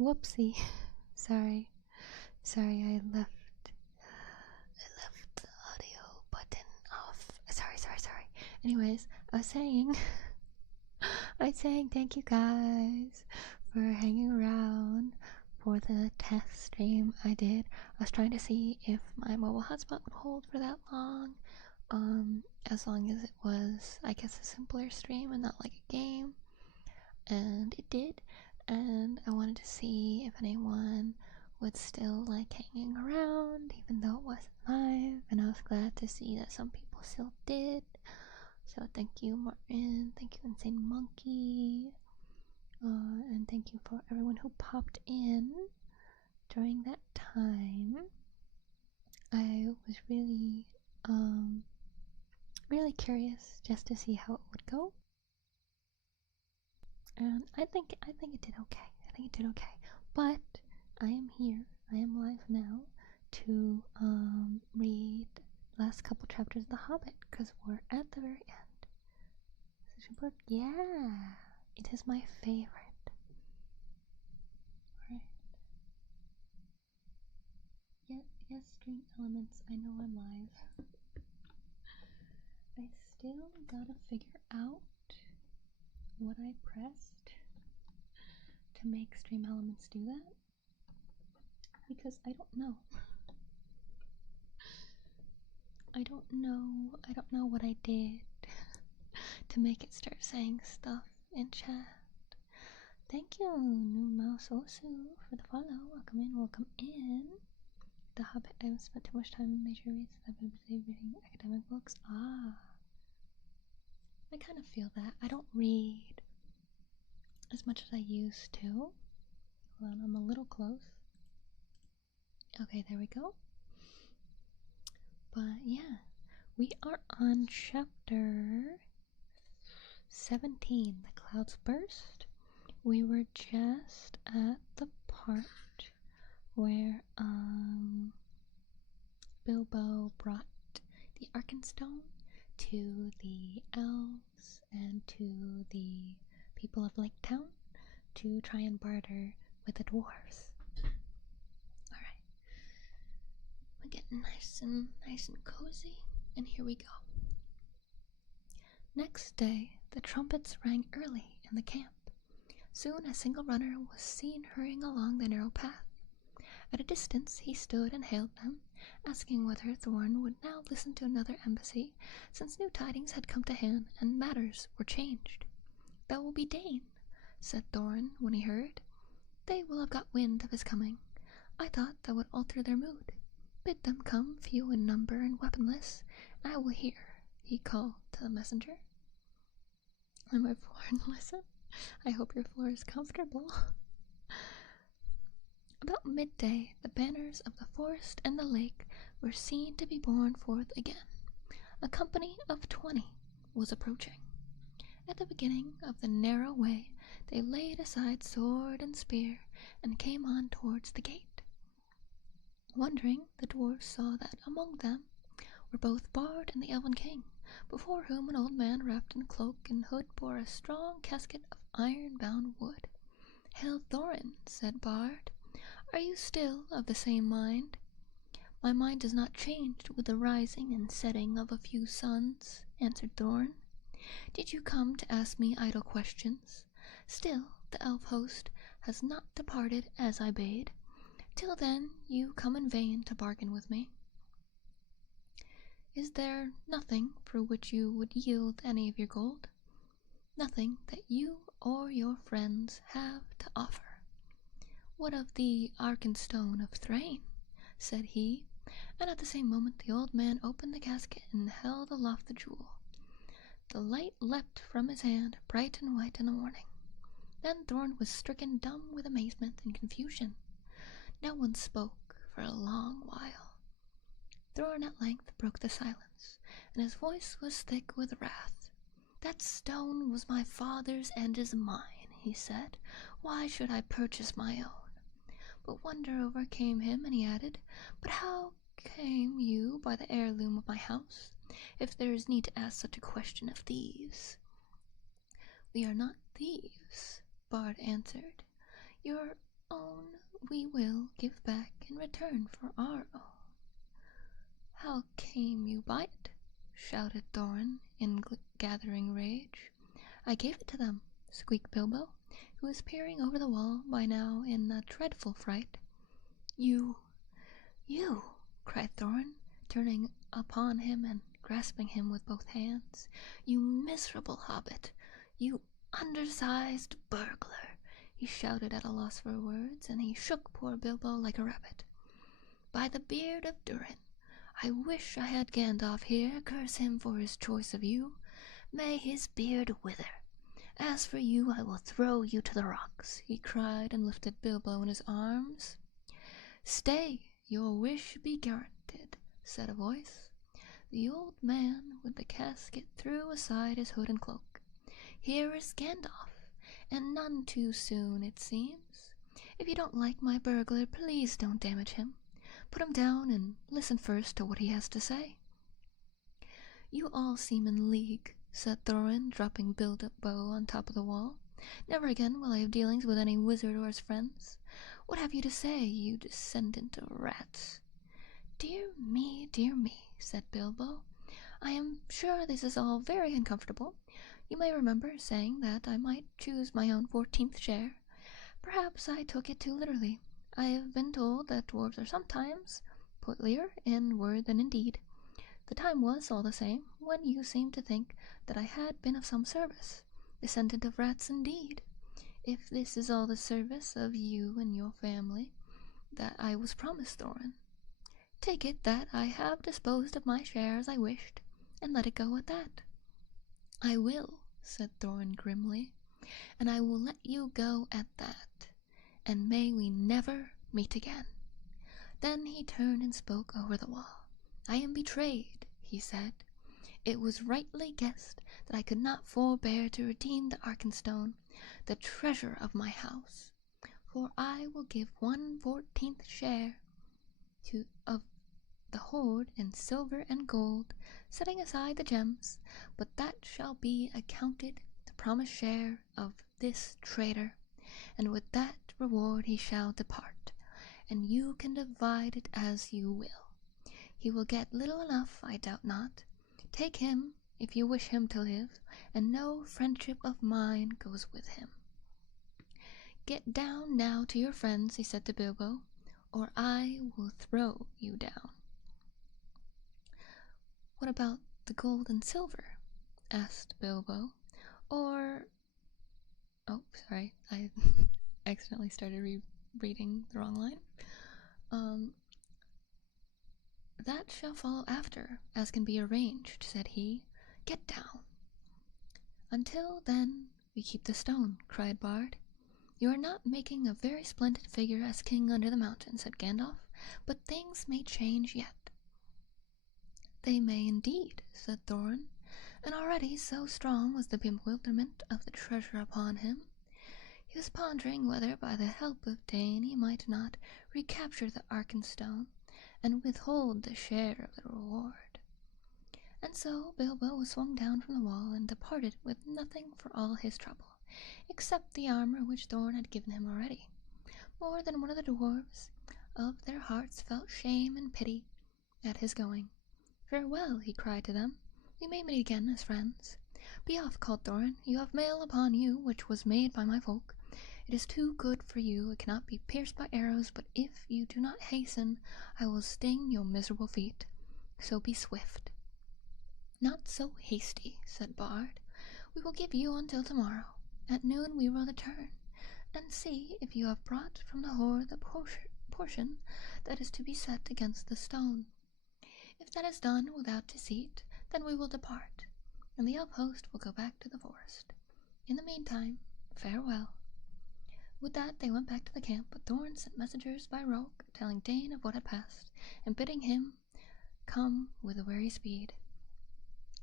Whoopsie. Sorry. I left the audio button off. Sorry. Anyways, I was saying thank you guys for hanging around for the test stream I did. I was trying to see if my mobile hotspot would hold for that long. As long as it was, I guess, a simpler stream and not like a game. And it did. And I wanted to see if anyone would still like hanging around, even though it wasn't live. And I was glad to see that some people still did. So thank you, Martin. Thank you, Insane Monkey. And thank you for everyone who popped in during that time. I was really, really curious just to see how it would go. And I think it did okay. But I am here. I am live now to read the last couple chapters of The Hobbit because we're at the very end. Yeah, it is my favorite. Alright. Yes, stream elements. I know I'm live. I still gotta figure out what I pressed to make stream elements do that, because I don't know. I don't know what I did to make it start saying stuff in chat. Thank you, New Mouse Osu, for the follow. Welcome in. The Hobbit. I haven't spent too much time in major reads. I've been busy reading academic books. I kind of feel that. I don't read as much as I used to. Hold on, I'm a little close. Okay, there we go. But yeah, we are on chapter 17, The Clouds Burst. We were just at the part where Bilbo brought the Arkenstone to the elves and to the people of Lake Town to try and barter with the dwarves. Alright. We're getting nice and cozy, and here we go. Next day, the trumpets rang early in the camp. Soon a single runner was seen hurrying along the narrow path. At a distance he stood and hailed them, asking whether Thorn would now listen to another embassy, since new tidings had come to hand and matters were changed. "That will be Dane," said Thorin when he heard. "They will have got wind of his coming. I thought that would alter their mood. Bid them come, few in number and weaponless, and I will hear," he called to the messenger. "Am I foreign? Listen. I hope your floor is comfortable." About midday, the banners of the forest and the lake were seen to be borne forth again. A company of 20 was approaching. At the beginning of the narrow way, they laid aside sword and spear and came on towards the gate. Wondering, the dwarves saw that among them were both Bard and the Elven King, before whom an old man wrapped in cloak and hood bore a strong casket of iron-bound wood. "Hail, Thorin," said Bard. "Are you still of the same mind?" "My mind is not changed with the rising and setting of a few suns," answered Thorin. "Did you come to ask me idle questions? Still, the elf host has not departed as I bade. Till then, you come in vain to bargain with me. Is there nothing for which you would yield any of your gold? Nothing that you or your friends have to offer?" "What of the Arkenstone of Thrain?" said he, and at the same moment the old man opened the casket and held aloft the jewel. The light leapt from his hand, bright and white in the morning. Then Thorn was stricken dumb with amazement and confusion. No one spoke for a long while. Thorn at length broke the silence, and his voice was thick with wrath. "That stone was my father's and is mine," he said. "Why should I purchase my own?" But wonder overcame him, and he added, "But how came you by the heirloom of my house, if there is need to ask such a question of thieves?" "We are not thieves," Bard answered. "Your own we will give back in return for our own. How came you by it? Shouted Thorin in gathering rage. I gave it to them, squeaked Bilbo, who was peering over the wall by now in a dreadful fright. You, cried Thorin, turning upon him and grasping him with both hands. You miserable hobbit! You undersized burglar! He shouted at a loss for words, and he shook poor Bilbo like a rabbit. By the beard of Durin, I wish I had Gandalf here, curse him for his choice of you. May his beard wither. As for you, I will throw you to the rocks, he cried, and lifted Bilbo in his arms. Stay, your wish be granted, said a voice. The old man with the casket threw aside his hood and cloak. Here is Gandalf, and none too soon, it seems. If you don't like my burglar, please don't damage him. Put him down and listen first to what he has to say. You all seem in league, said Thorin, dropping Bilbo on top of the wall. Never again will I have dealings with any wizard or his friends. What have you to say, you descendant of rats? Dear me, said Bilbo. I am sure this is all very uncomfortable. You may remember saying that I might choose my own 14th share. Perhaps I took it too literally. I have been told that dwarves are sometimes putlier in word than in deed. The time was, all the same, when you seemed to think that I had been of some service. Descendant of rats, indeed. If this is all the service of you and your family that I was promised, Thorin, take it that I have disposed of my share as I wished, and let it go at that. I will, said Thorin grimly, and I will let you go at that, and may we never meet again. Then he turned and spoke over the wall. I am betrayed, he said. It was rightly guessed that I could not forbear to redeem the Arkenstone, the treasure of my house, for I will give 1/14th share of the hoard in silver and gold, setting aside the gems, but that shall be accounted the promised share of this traitor, and with that reward he shall depart, and you can divide it as you will. He will get little enough, I doubt not. Take him, if you wish him to live, and no friendship of mine goes with him. Get down now to your friends, he said to Bilbo, or I will throw you down. What about the gold and silver? Asked Bilbo. Or... Oh, sorry, I accidentally started reading the wrong line. That shall follow after, as can be arranged, said he. Get down. Until then, we keep the stone, cried Bard. You are not making a very splendid figure as king under the mountain, said Gandalf, but things may change yet. They may indeed, said Thorin, and already so strong was the bewilderment of the treasure upon him. He was pondering whether by the help of Dane he might not recapture the Arkenstone, and withhold the share of the reward. And so Bilbo was swung down from the wall and departed with nothing for all his trouble, except the armor which Thorin had given him already. More than one of the dwarves of their hearts felt shame and pity at his going. Farewell, he cried to them. We may meet again as friends. Be off, called Thorin. You have mail upon you, which was made by my folk. It is too good for you. It cannot be pierced by arrows, but if you do not hasten, I will sting your miserable feet. So be swift. Not so hasty, said Bard. We will give you until tomorrow. At noon we will return, and see if you have brought from the hoard the portion that is to be set against the stone. If that is done without deceit, then we will depart, and the elf host will go back to the forest. In the meantime, farewell. With that they went back to the camp, but Thorin sent messengers by Roke, telling Dane of what had passed, and bidding him come with a wary speed.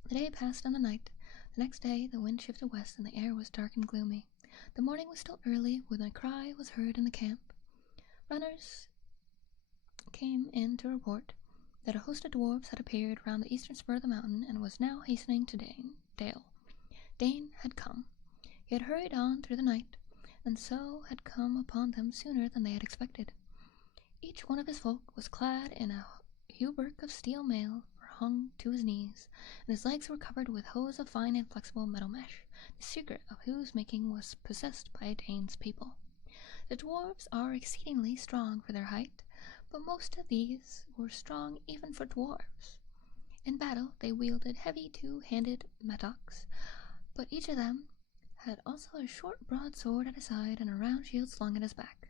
The day passed and the night. The next day the wind shifted west, and the air was dark and gloomy. The morning was still early when a cry was heard in the camp. Runners came in to report that a host of dwarves had appeared round the eastern spur of the mountain, and was now hastening to Dale. Dane had come. He had hurried on through the night, and so had come upon them sooner than they had expected. Each one of his folk was clad in a hauberk of steel mail hung to his knees, and his legs were covered with hose of fine and flexible metal mesh, the secret of whose making was possessed by Dane's people. The dwarves are exceedingly strong for their height, but most of these were strong even for dwarves. In battle they wielded heavy two-handed mattocks, but each of them had also a short broadsword at his side and a round shield slung at his back.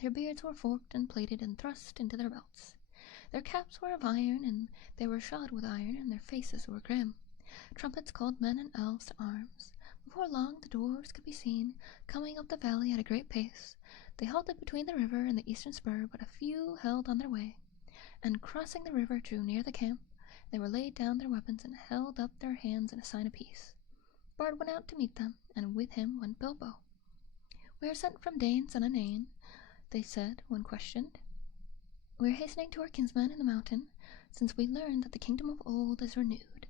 Their beards were forked and plaited and thrust into their belts. Their caps were of iron, and they were shod with iron, and their faces were grim. Trumpets called men and elves to arms. Before long the dwarves could be seen coming up the valley at a great pace. They halted between the river and the eastern spur, but a few held on their way, and crossing the river drew near the camp. They were laid down their weapons and held up their hands in a sign of peace. Bard went out to meet them, and with him went Bilbo. "We are sent from Dane, son of Nain," they said when questioned. "We are hastening to our kinsmen in the mountain, since we learn that the kingdom of old is renewed.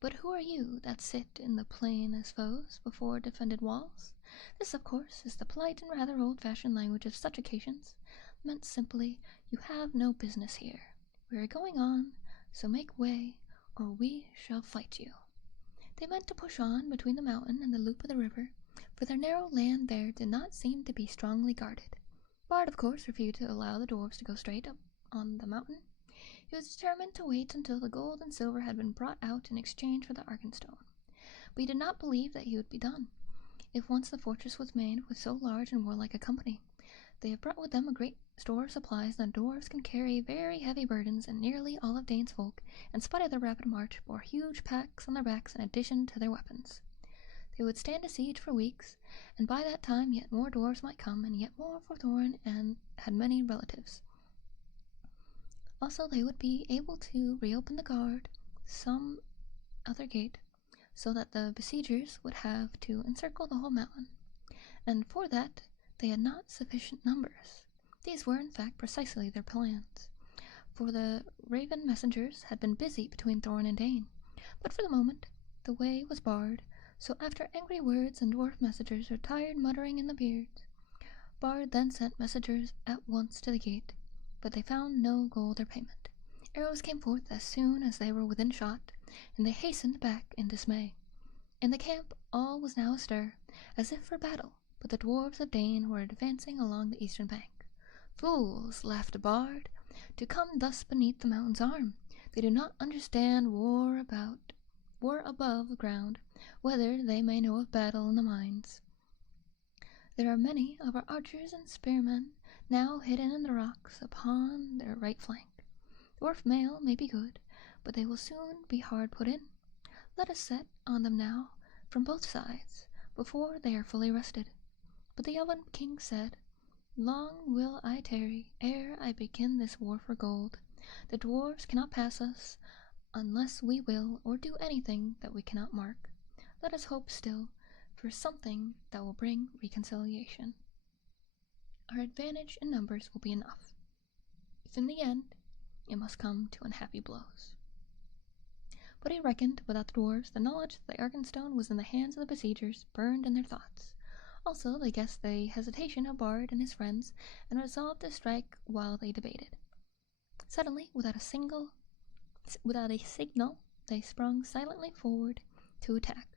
But who are you that sit in the plain as foes before defended walls?" This, of course, is the polite and rather old-fashioned language of such occasions, meant simply, "You have no business here. We are going on, so make way, or we shall fight you." They meant to push on between the mountain and the loop of the river, for their narrow land there did not seem to be strongly guarded. Bard, of course, refused to allow the dwarves to go straight up on the mountain. He was determined to wait until the gold and silver had been brought out in exchange for the Arkenstone. But he did not believe that he would be done, if once the fortress was made with so large and warlike a company. They have brought with them a great store of supplies, and the dwarves can carry very heavy burdens, and nearly all of Dane's folk, in spite of their rapid march, bore huge packs on their backs in addition to their weapons. They would stand a siege for weeks, and by that time yet more dwarves might come, and yet more, for Thorin and had many relatives. Also, they would be able to reopen the guard, some other gate, so that the besiegers would have to encircle the whole mountain, and for that they had not sufficient numbers. These were, in fact, precisely their plans, for the raven messengers had been busy between Thorin and Dane, but for the moment the way was barred. So after angry words and dwarf messengers retired muttering in the beards, Bard then sent messengers at once to the gate, but they found no gold or payment. Arrows came forth as soon as they were within shot, and they hastened back in dismay. In the camp all was now astir, as if for battle, but the dwarves of Dane were advancing along the eastern bank. "Fools," laughed Bard, "to come thus beneath the mountain's arm. They do not understand war above ground, whether they may know of battle in the mines. There are many of our archers and spearmen now hidden in the rocks upon their right flank. Dwarf mail may be good, but they will soon be hard put in. Let us set on them now, from both sides, before they are fully rested." But the Elven king said, "Long will I tarry ere I begin this war for gold. The dwarves cannot pass us unless we will or do anything that we cannot mark. Let us hope still for something that will bring reconciliation. Our advantage in numbers will be enough, if in the end it must come to unhappy blows." But he reckoned without the dwarves. The knowledge that the Arkenstone was in the hands of the besiegers burned in their thoughts. Also they guessed the hesitation of Bard and his friends, and resolved to strike while they debated. Suddenly, without a signal, they sprung silently forward to attack.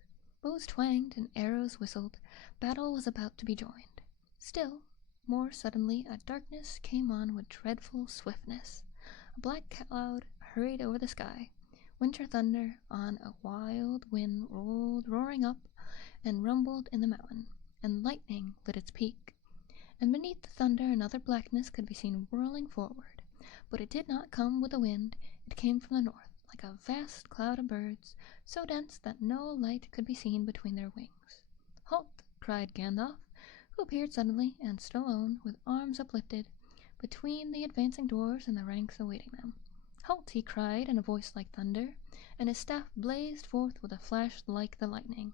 Bows twanged and arrows whistled. Battle was about to be joined. Still more suddenly a darkness came on with dreadful swiftness. A black cloud hurried over the sky. Winter thunder on a wild wind rolled roaring up and rumbled in the mountain, and lightning lit its peak. And beneath the thunder another blackness could be seen whirling forward, but it did not come with the wind. It came from the north, like a vast cloud of birds, so dense that no light could be seen between their wings. "Halt!" cried Gandalf, who appeared suddenly and stood alone, with arms uplifted, between the advancing dwarves and the ranks awaiting them. "Halt!" he cried in a voice like thunder, and his staff blazed forth with a flash like the lightning.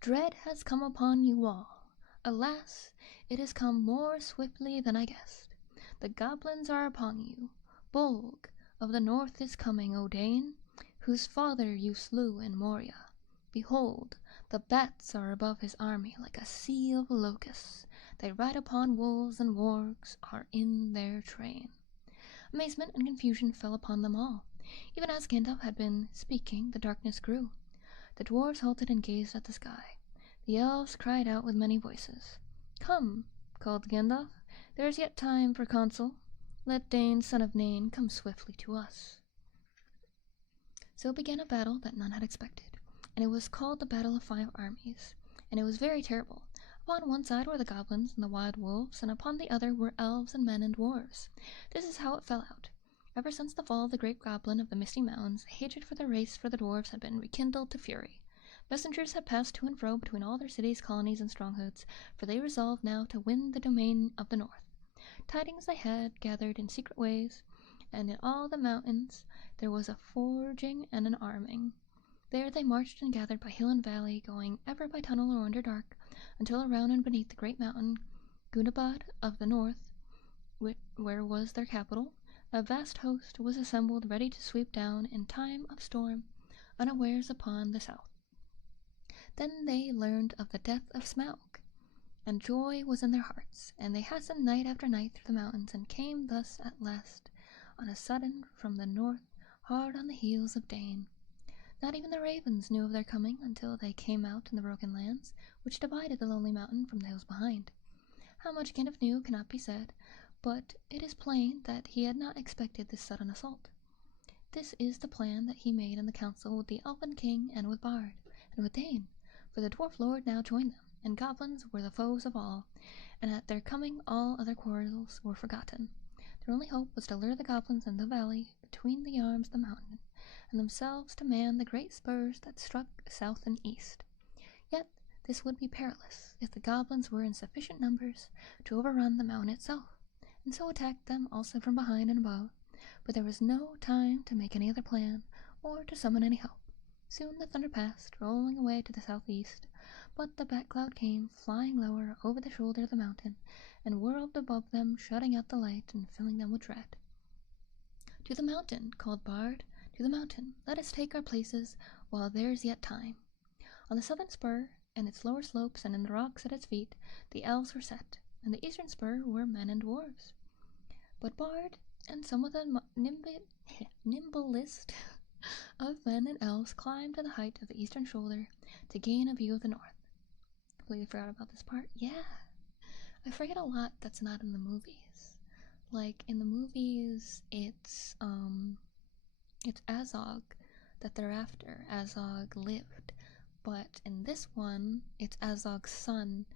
"Dread has come upon you all. Alas, it has come more swiftly than I guessed. The goblins are upon you. Bolg of the north is coming, O Dane, whose father you slew in Moria. Behold, The bats are above his army like a sea of locusts. They ride upon wolves, and wargs are in their train. Amazement and confusion fell upon them all. Even as Gandalf had been speaking, the darkness grew. The dwarves halted and gazed at the sky. The elves cried out with many voices. "Come," called Gandalf, "there is yet time for counsel. Let Dain, son of Nain, come swiftly to us." So began a battle that none had expected, and it was called the Battle of 5 Armies, and it was very terrible. Upon one side were the goblins and the wild wolves, and upon the other were elves and men and dwarves. This is how it fell out. Ever since the fall of the great goblin of the Misty Mountains, hatred for the race for the dwarves had been rekindled to fury. Messengers had passed to and fro between all their cities, colonies, and strongholds, for they resolved now to win the domain of the north. Tidings they had gathered in secret ways, and in all the mountains there was a forging and an arming. There they marched and gathered by hill and valley, going ever by tunnel or under dark, until around and beneath the great mountain Gunabad of the north, where was their capital, a vast host was assembled ready to sweep down in time of storm unawares upon the south. Then they learned of the death of Smaug, and joy was in their hearts, and they hastened night after night through the mountains, and came thus at last on a sudden from the north, hard on the heels of Dain. Not even the ravens knew of their coming until they came out in the broken lands, which divided the lonely mountain from the hills behind. How much Gandalf knew cannot be said, but it is plain that he had not expected this sudden assault. This is the plan that he made in the council with the Elven king and with Bard, and with Dain, for the dwarf lord now joined them, and goblins were the foes of all, and at their coming all other quarrels were forgotten. Their only hope was to lure the goblins in the valley between the arms of the mountain, and themselves to man the great spurs that struck south and east. Yet this would be perilous if the goblins were in sufficient numbers to overrun the mountain itself, and so attack them also from behind and above. But there was no time to make any other plan, or to summon any help. Soon the thunder passed, rolling away to the southeast, but the bat cloud came flying lower over the shoulder of the mountain, and whirled above them, shutting out the light and filling them with dread. "To the mountain," called Bard, "to the mountain, let us take our places while there's yet time." On the southern spur, and its lower slopes, and in the rocks at its feet, the elves were set, and the eastern spur were men and dwarves. But Bard and some of the nimblest of men and elves climbed to the height of the eastern shoulder to gain a view of the north. Completely forgot about this part. Yeah, I forget a lot that's not in the movies. Like in the movies, it's Azog that they're after. Azog lived, but in this one, it's Azog's son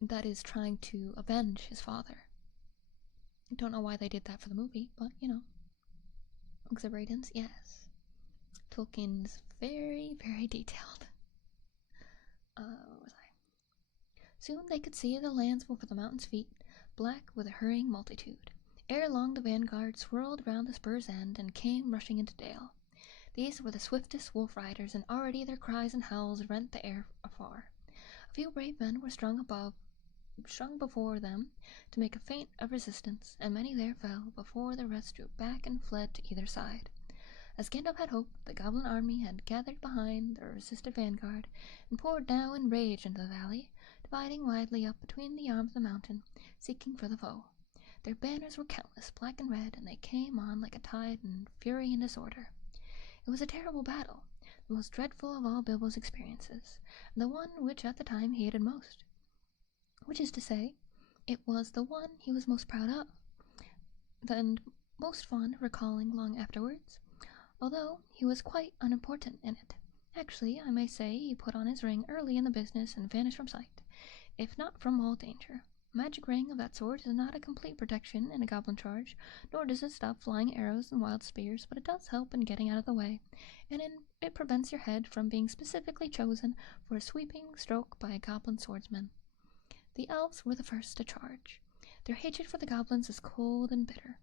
that is trying to avenge his father. I don't know why they did that for the movie, but you know. Exhibitors, yes. Tolkien's very, very detailed. Where was I? Soon they could see the lands before the mountain's feet, black with a hurrying multitude. Ere long the vanguard swirled round the spur's end and came rushing into Dale. These were the swiftest wolf riders, and already their cries and howls rent the air afar. A few brave men were strung before them to make a feint of resistance, and many there fell before the rest drew back and fled to either side. As Gandalf had hoped, the goblin army had gathered behind the resisted vanguard, and poured now in rage into the valley, dividing widely up between the arms of the mountain, seeking for the foe. Their banners were countless, black and red, and they came on like a tide in fury and disorder. It was a terrible battle, the most dreadful of all Bilbo's experiences, and the one which at the time he hated most. Which is to say, it was the one he was most proud of, and most fond of recalling long afterwards, although he was quite unimportant in it. Actually, I may say he put on his ring early in the business and vanished from sight, if not from all danger. A magic ring of that sort is not a complete protection in a goblin charge, nor does it stop flying arrows and wild spears, but it does help in getting out of the way, and it prevents your head from being specifically chosen for a sweeping stroke by a goblin swordsman. The elves were the first to charge. Their hatred for the goblins is cold and bitter.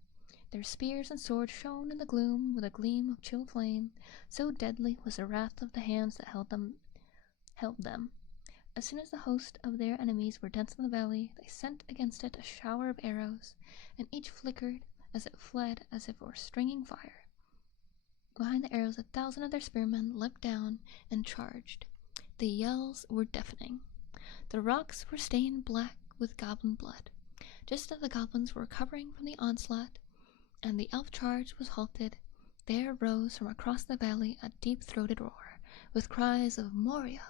Their spears and swords shone in the gloom with a gleam of chill flame, so deadly was the wrath of the hands that held them. As soon as the host of their enemies were dense in the valley, they sent against it a shower of arrows, and each flickered as it fled as if it were stringing fire. Behind the arrows 1,000 of their spearmen leapt down and charged. The yells were deafening. The rocks were stained black with goblin blood. Just as the goblins were recovering from the onslaught, and the elf charge was halted, there rose from across the valley a deep-throated roar, with cries of Moria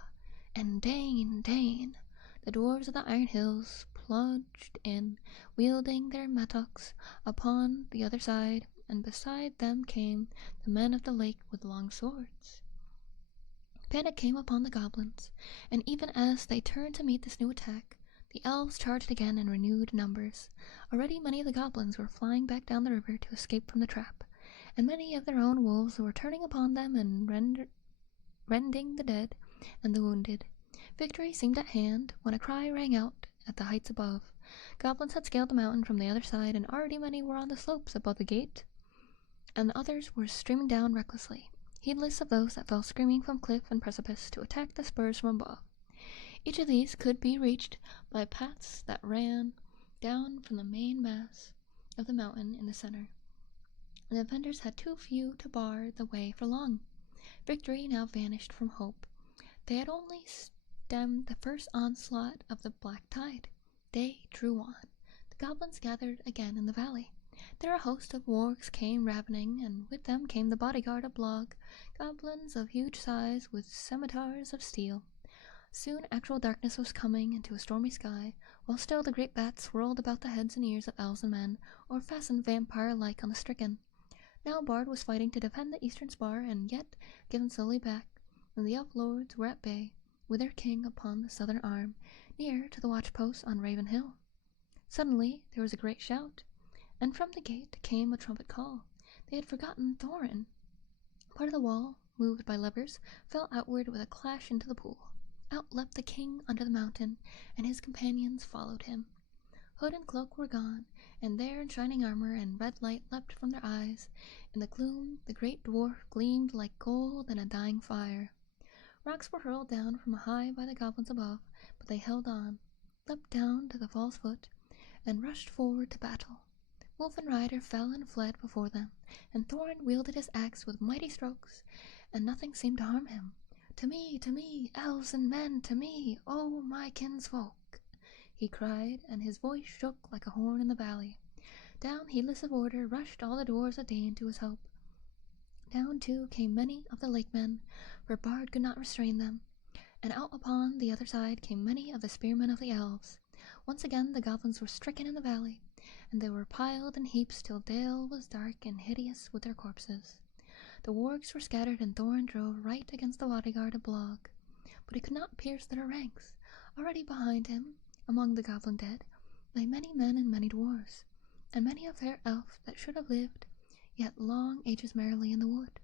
and Dane, Dane. The dwarves of the Iron Hills plunged in, wielding their mattocks upon the other side, and beside them came the men of the lake with long swords. Panic came upon the goblins, and even as they turned to meet this new attack, the elves charged again in renewed numbers. Already many of the goblins were flying back down the river to escape from the trap, and many of their own wolves were turning upon them and rending the dead and the wounded. Victory seemed at hand when a cry rang out at the heights above. Goblins had scaled the mountain from the other side, and already many were on the slopes above the gate, and others were streaming down recklessly, heedless of those that fell screaming from cliff and precipice to attack the spurs from above. Each of these could be reached by paths that ran down from the main mass of the mountain in the center. The defenders had too few to bar the way for long. Victory now vanished from hope. They had only stemmed the first onslaught of the black tide. Day drew on. The goblins gathered again in the valley. There a host of wargs came ravening, and with them came the bodyguard of Blog, goblins of huge size with scimitars of steel. Soon actual darkness was coming into a stormy sky, while still the great bats swirled about the heads and ears of elves and men, or fastened vampire-like on the stricken. Now Bard was fighting to defend the eastern spar, and yet given slowly back, and the elf lords were at bay, with their king upon the southern arm, near to the watch-post on Raven Hill. Suddenly there was a great shout, and from the gate came a trumpet call. They had forgotten Thorin. Part of the wall, moved by levers, fell outward with a clash into the pool. Out leapt the king under the mountain, and his companions followed him. Hood and cloak were gone, and there in shining armor and red light leapt from their eyes. In the gloom the great dwarf gleamed like gold in a dying fire. Rocks were hurled down from high by the goblins above, but they held on, leapt down to the fall's foot, and rushed forward to battle. Wolf and rider fell and fled before them, and Thorin wielded his axe with mighty strokes, and nothing seemed to harm him. To me, elves and men, to me, oh my kinsfolk, he cried, and his voice shook like a horn in the valley. Down, heedless of order, rushed all the dwarves of Dane to his help. Down, too, came many of the lakemen, for Bard could not restrain them, and out upon the other side came many of the spearmen of the elves. Once again the goblins were stricken in the valley, and they were piled in heaps till Dale was dark and hideous with their corpses. The wargs were scattered, and Thorin drove right against the bodyguard of Blog, but he could not pierce their ranks. Already behind him, among the goblin dead, lay many men and many dwarves, and many a fair elf that should have lived yet long ages merrily in the wood.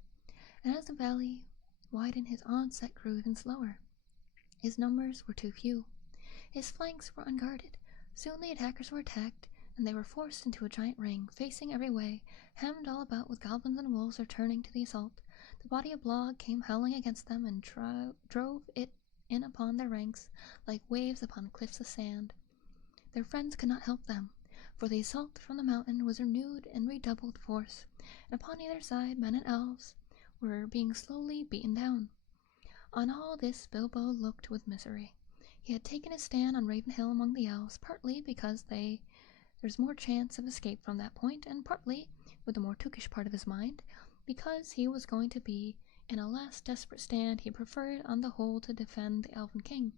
And as the valley widened, his onset grew even slower. His numbers were too few. His flanks were unguarded. Soon the attackers were attacked, and they were forced into a giant ring, facing every way, hemmed all about with goblins and wolves returning to the assault. The body of Blog came howling against them, and drove it in upon their ranks like waves upon cliffs of sand. Their friends could not help them, for the assault from the mountain was renewed and redoubled force, and upon either side men and elves were being slowly beaten down. On all this Bilbo looked with misery. He had taken his stand on Raven Hill among the elves, partly because there's more chance of escape from that point, and partly, with the more tookish part of his mind, because he was going to be in a last desperate stand he preferred on the whole to defend the Elven King.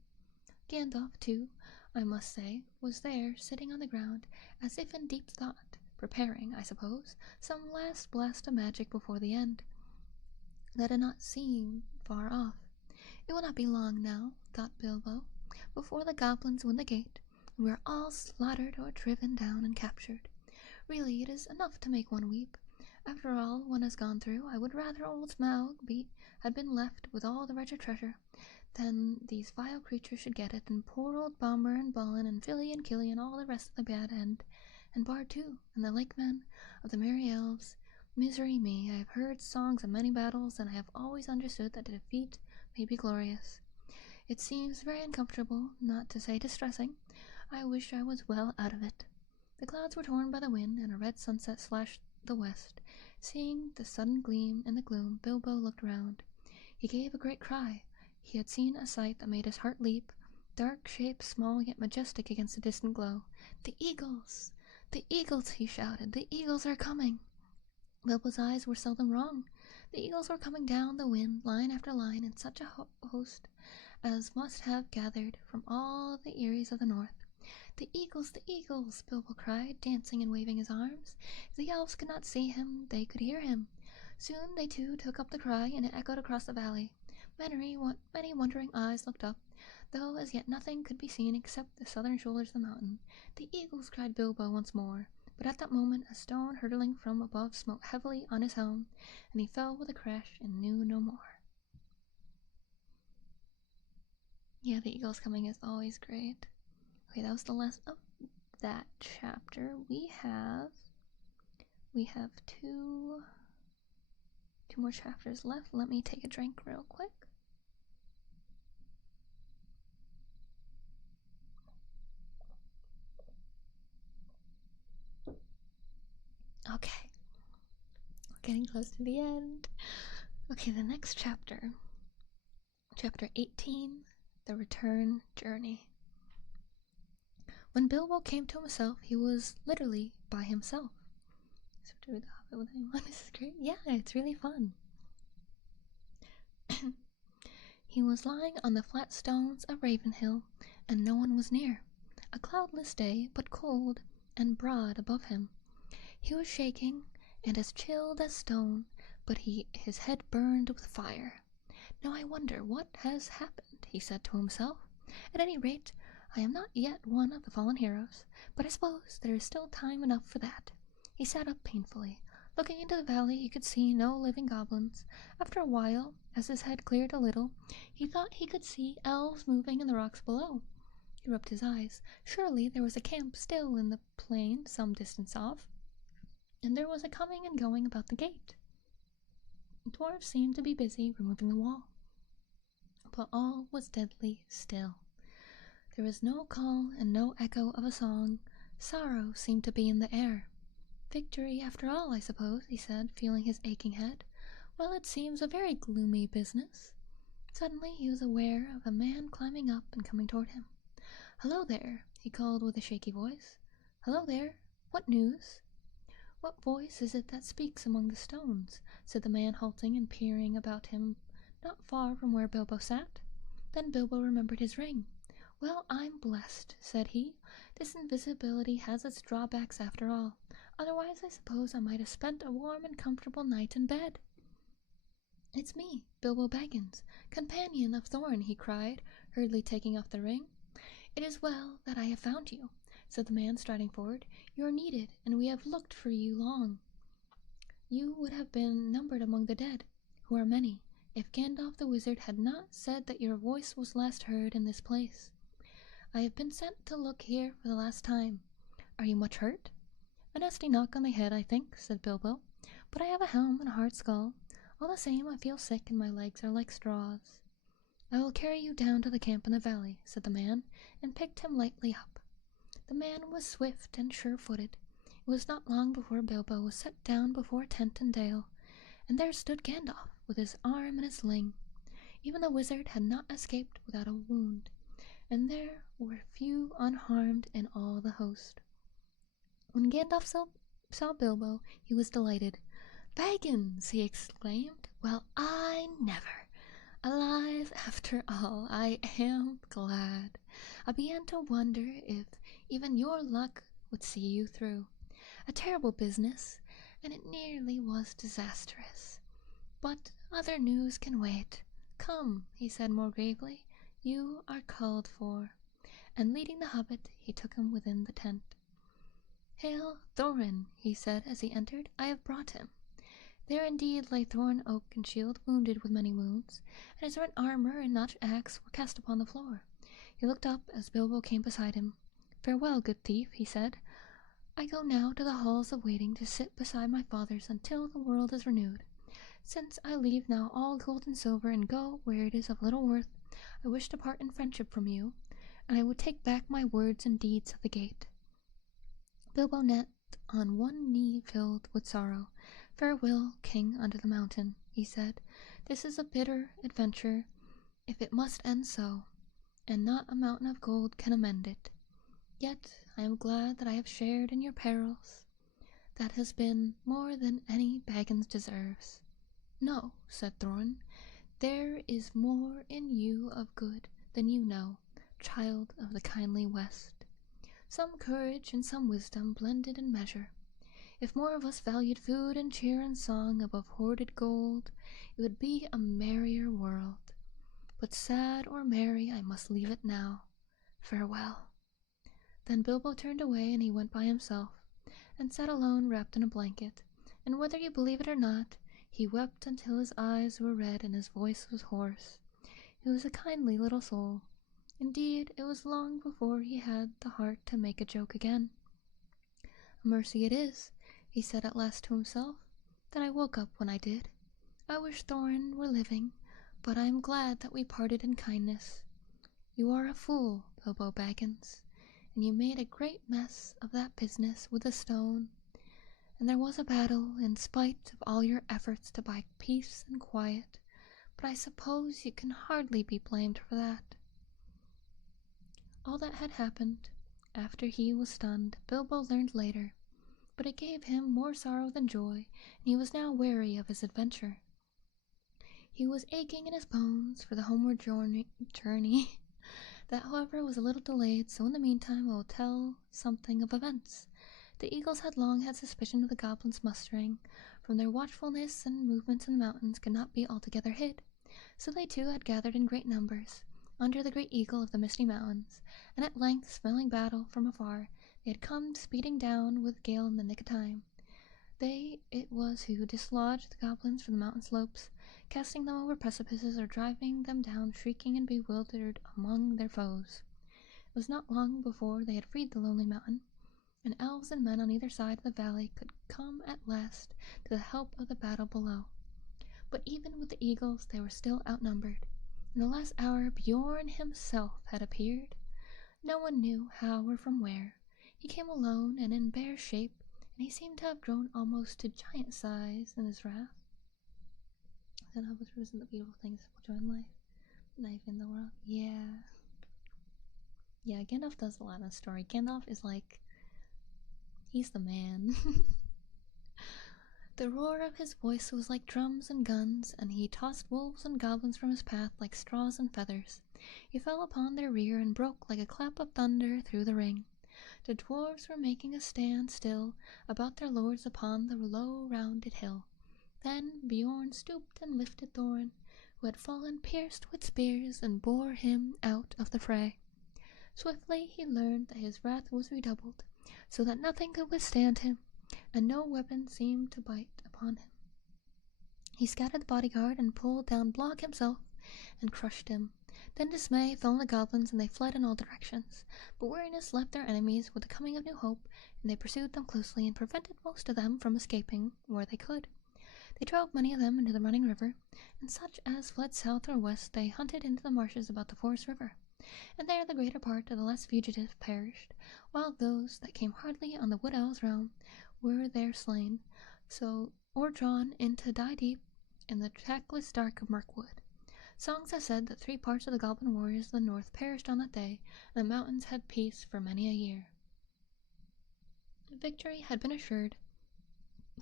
Gandalf, too, I must say, was there, sitting on the ground, as if in deep thought, preparing, I suppose, some last blast of magic before the end. That did not seem far off. It will not be long now, thought Bilbo, before the goblins win the gate, and we are all slaughtered or driven down and captured. Really, it is enough to make one weep. After all one has gone through, I would rather old Smaug had been left with all the wretched treasure than these vile creatures should get it, and poor old Bomber and Balin and Filly and Killy and all the rest of the bad end, and Bard too, and the lakemen of the merry elves. Misery me, I have heard songs of many battles, and I have always understood that defeat may be glorious. It seems very uncomfortable, not to say distressing. I wish I was well out of it. The clouds were torn by the wind, and a red sunset slashed the west. Seeing the sudden gleam in the gloom, Bilbo looked round. He gave a great cry. he had seen a sight that made his heart leap, dark shapes small yet majestic against the distant glow. "The eagles! The eagles!" he shouted. "The eagles are coming!" Bilbo's eyes were seldom wrong. The eagles were coming down the wind, line after line, in such a host as must have gathered from all the eyries of the north. "The eagles! The eagles!" Bilbo cried, dancing and waving his arms. If the elves could not see him, they could hear him. Soon they too took up the cry, and it echoed across the valley. Many wondering eyes looked up, though as yet nothing could be seen except the southern shoulders of the mountain. "The eagles!" cried Bilbo once more, but at that moment a stone hurtling from above smote heavily on his helm, and he fell with a crash and knew no more. Yeah, the eagles coming is always great. Okay, that was the last of that chapter. We have two more chapters left. Let me take a drink real quick. Okay, we're getting close to the end. Okay, the next chapter, chapter 18, The Return Journey. When Bilbo came to himself, he was literally by himself. So to read The Hobbit with anyone, this is great. Yeah, it's really fun. He was lying on the flat stones of Ravenhill, and no one was near. A cloudless day, but cold and broad above him. He was shaking, and as chilled as stone, but his head burned with fire. "Now I wonder what has happened," he said to himself. "At any rate, I am not yet one of the fallen heroes, but I suppose there is still time enough for that." He sat up painfully. Looking into the valley, he could see no living goblins. After a while, as his head cleared a little, he thought he could see elves moving in the rocks below. He rubbed his eyes. Surely there was a camp still in the plain some distance off, and there was a coming and going about the gate. The dwarves seemed to be busy removing the wall, but all was deadly still. There was no call and no echo of a song. Sorrow seemed to be in the air. "Victory after all, I suppose," he said, feeling his aching head. "Well, it seems a very gloomy business." Suddenly he was aware of a man climbing up and coming toward him. "Hello there," he called with a shaky voice. "Hello there. What news?" "What voice is it that speaks among the stones?" said the man, halting and peering about him not far from where Bilbo sat. Then Bilbo remembered his ring. "Well, I'm blessed," said he. "This invisibility has its drawbacks after all. Otherwise, I suppose I might have spent a warm and comfortable night in bed." "It's me, Bilbo Baggins, companion of Thorin," he cried, hurriedly taking off the ring. "It is well that I have found you," said the man, striding forward. "You are needed, and we have looked for you long. You would have been numbered among the dead, who are many, if Gandalf the Wizard had not said that your voice was last heard in this place. I have been sent to look here for the last time. Are you much hurt?" "A nasty knock on the head, I think," said Bilbo, "but I have a helm and a hard skull. All the same, I feel sick and my legs are like straws." "I will carry you down to the camp in the valley," said the man, and picked him lightly up. The man was swift and sure-footed. It was not long before Bilbo was set down before a tent and dale, and there stood Gandalf with his arm in a sling. Even the wizard had not escaped without a wound, and there were few unharmed in all the host. When Gandalf saw Bilbo, he was delighted. "Baggins!" he exclaimed. "Well, I never! Alive after all! I am glad. I began to wonder if even your luck would see you through. A terrible business, and it nearly was disastrous. But other news can wait. Come," he said more gravely, "you are called for." And leading the hobbit, he took him within the tent. "Hail, Thorin," he said as he entered. "I have brought him." There indeed lay Thorin Oakenshield, wounded with many wounds, and his rent armor and notched axe were cast upon the floor. He looked up as Bilbo came beside him. "Farewell, good thief," he said. "I go now to the halls of waiting to sit beside my fathers until the world is renewed. Since I leave now all gold and silver and go where it is of little worth, I wish to part in friendship from you, and I would take back my words and deeds at the gate." Bilbo knelt on one knee filled with sorrow. "Farewell, King under the mountain," he said. "This is a bitter adventure, if it must end so, and not a mountain of gold can amend it. Yet I am glad that I have shared in your perils. That has been more than any Baggins deserves. No, said Thorn, there is more in you of good than you know, child of the kindly West. Some courage and some wisdom blended in measure. If more of us valued food and cheer and song above hoarded gold, it would be a merrier world. But sad or merry, I must leave it now. Farewell. Then Bilbo turned away, and he went by himself, and sat alone wrapped in a blanket, and whether you believe it or not, he wept until his eyes were red and his voice was hoarse. He was a kindly little soul. Indeed, it was long before he had the heart to make a joke again. A mercy it is, he said at last to himself, that I woke up when I did. I wish Thorin were living, but I am glad that we parted in kindness. You are a fool, Bilbo Baggins, and you made a great mess of that business with the stone, and there was a battle in spite of all your efforts to buy peace and quiet, but I suppose you can hardly be blamed for that. All that had happened after he was stunned, Bilbo learned later, but it gave him more sorrow than joy, and he was now weary of his adventure. He was aching in his bones for the homeward journey that, however, was a little delayed, so in the meantime I will tell something of events. The eagles had long had suspicion of the goblins mustering, from their watchfulness and movements in the mountains could not be altogether hid, so they too had gathered in great numbers, under the great eagle of the misty mountains, and at length, smelling battle from afar, they had come speeding down with gale in the nick of time. They it was who dislodged the goblins from the mountain slopes, casting them over precipices or driving them down shrieking and bewildered among their foes. It was not long before they had freed the lonely mountain, and elves and men on either side of the valley could come at last to the help of the battle below. But even with the eagles they were still outnumbered. In the last hour Bjorn himself had appeared. No one knew how or from where. He came alone and in bare shape, and he seemed to have grown almost to giant size in his wrath. Then Hobbit represent the beautiful things that will join life, knife in the world. Yeah, Gandalf does a lot in the story. Gandalf is like, he's the man. The roar of his voice was like drums and guns, and he tossed wolves and goblins from his path like straws and feathers. He fell upon their rear and broke like a clap of thunder through the ring. The dwarves were making a stand still about their lords upon the low rounded hill. Then Bjorn stooped and lifted Thorin, who had fallen pierced with spears, and bore him out of the fray. Swiftly he learned that his wrath was redoubled, so that nothing could withstand him, and no weapon seemed to bite upon him. He scattered the bodyguard and pulled down Blogg himself and crushed him. Then dismay fell on the goblins, and they fled in all directions. But weariness left their enemies with the coming of new hope, and they pursued them closely and prevented most of them from escaping where they could. They drove many of them into the running river, and such as fled south or west they hunted into the marshes about the forest river, and there the greater part of the less fugitive perished, while those that came hardly on the wood owl's realm were there slain, so or drawn in to die deep in the trackless dark of Mirkwood. Songs have said that 3 parts of the goblin warriors of the north perished on that day, and the mountains had peace for many a year. Victory had been assured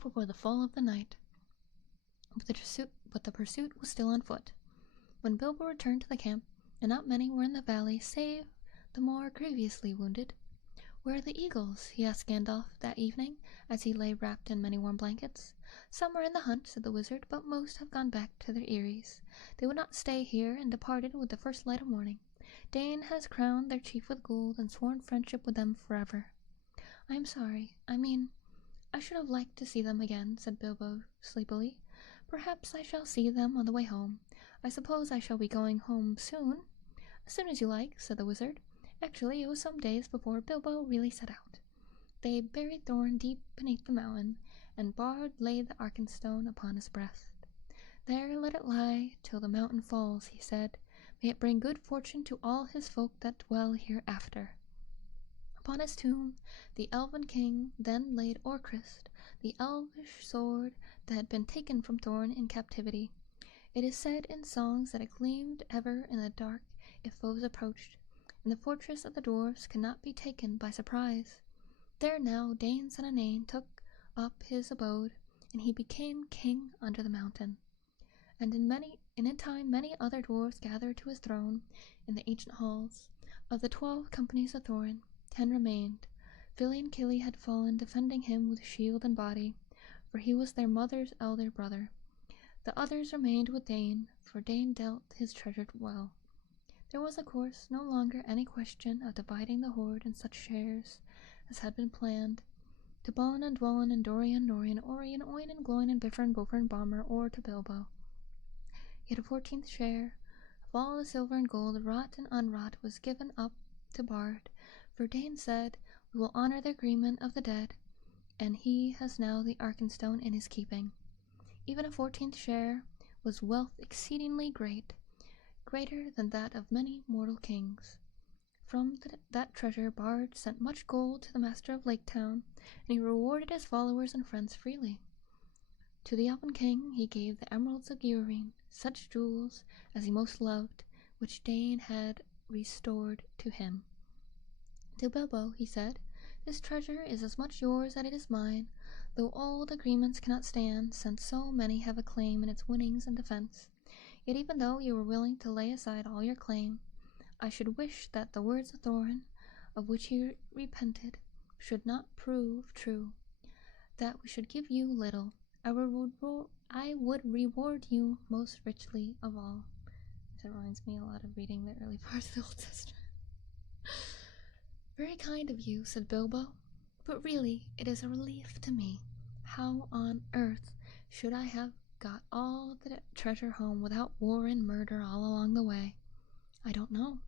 before the fall of the night, but the pursuit was still on foot. When Bilbo returned to the camp, and not many were in the valley save the more grievously wounded. "Where are the eagles?" he asked Gandalf that evening, as he lay wrapped in many warm blankets. "Some are in the hunt," said the wizard, "but most have gone back to their eyries. They would not stay here, and departed with the first light of morning. Dane has crowned their chief with gold, and sworn friendship with them forever." "I am sorry. I should have liked to see them again," said Bilbo sleepily. "Perhaps I shall see them on the way home. I suppose I shall be going home soon?" "As soon as you like," said the wizard. Actually, it was some days before Bilbo really set out. They buried Thorin deep beneath the mountain, and Bard laid the Arkenstone upon his breast. "There let it lie till the mountain falls," he said. "May it bring good fortune to all his folk that dwell hereafter." Upon his tomb the elven king then laid Orcrist, the elvish sword that had been taken from Thorin in captivity. It is said in songs that it gleamed ever in the dark if foes approached, and the fortress of the dwarfs could not be taken by surprise. There now Dane son of Nain took up his abode, and he became king under the mountain. And in time many other dwarfs gathered to his throne in the ancient halls. Of the 12 companies of Thorin, 10 remained. Fili and Kili had fallen defending him with shield and body, for he was their mother's elder brother. The others remained with Dane, for Dane dealt his treasure well. There was, of course, no longer any question of dividing the hoard in such shares as had been planned, to Balin and Dwalin and Dorian, Norian, Orion, Oin and Gloin and Biffer and Bofer and Bomber, or to Bilbo. Yet a 14th share of all the silver and gold, wrought and unwrought, was given up to Bard, for Dane said, "We will honor the agreement of the dead," and he has now the Arkenstone in his keeping. Even a 14th share was wealth exceedingly great, greater than that of many mortal kings. From that treasure Bard sent much gold to the master of Lake Town, and he rewarded his followers and friends freely. To the Elven king he gave the emeralds of Gyrene, such jewels as he most loved, which Dane had restored to him. To Bilbo he said, "This treasure is as much yours as it is mine, though old agreements cannot stand, since so many have a claim in its winnings and defense. Yet even though you were willing to lay aside all your claim, I should wish that the words of Thorin, of which he repented, should not prove true, that we should give you little. I would reward you most richly of all." That reminds me a lot of reading the early parts of the Old Testament. "Very kind of you," said Bilbo, "but really it is a relief to me. How on earth should I have got all the treasure home without war and murder all along the way? I don't know.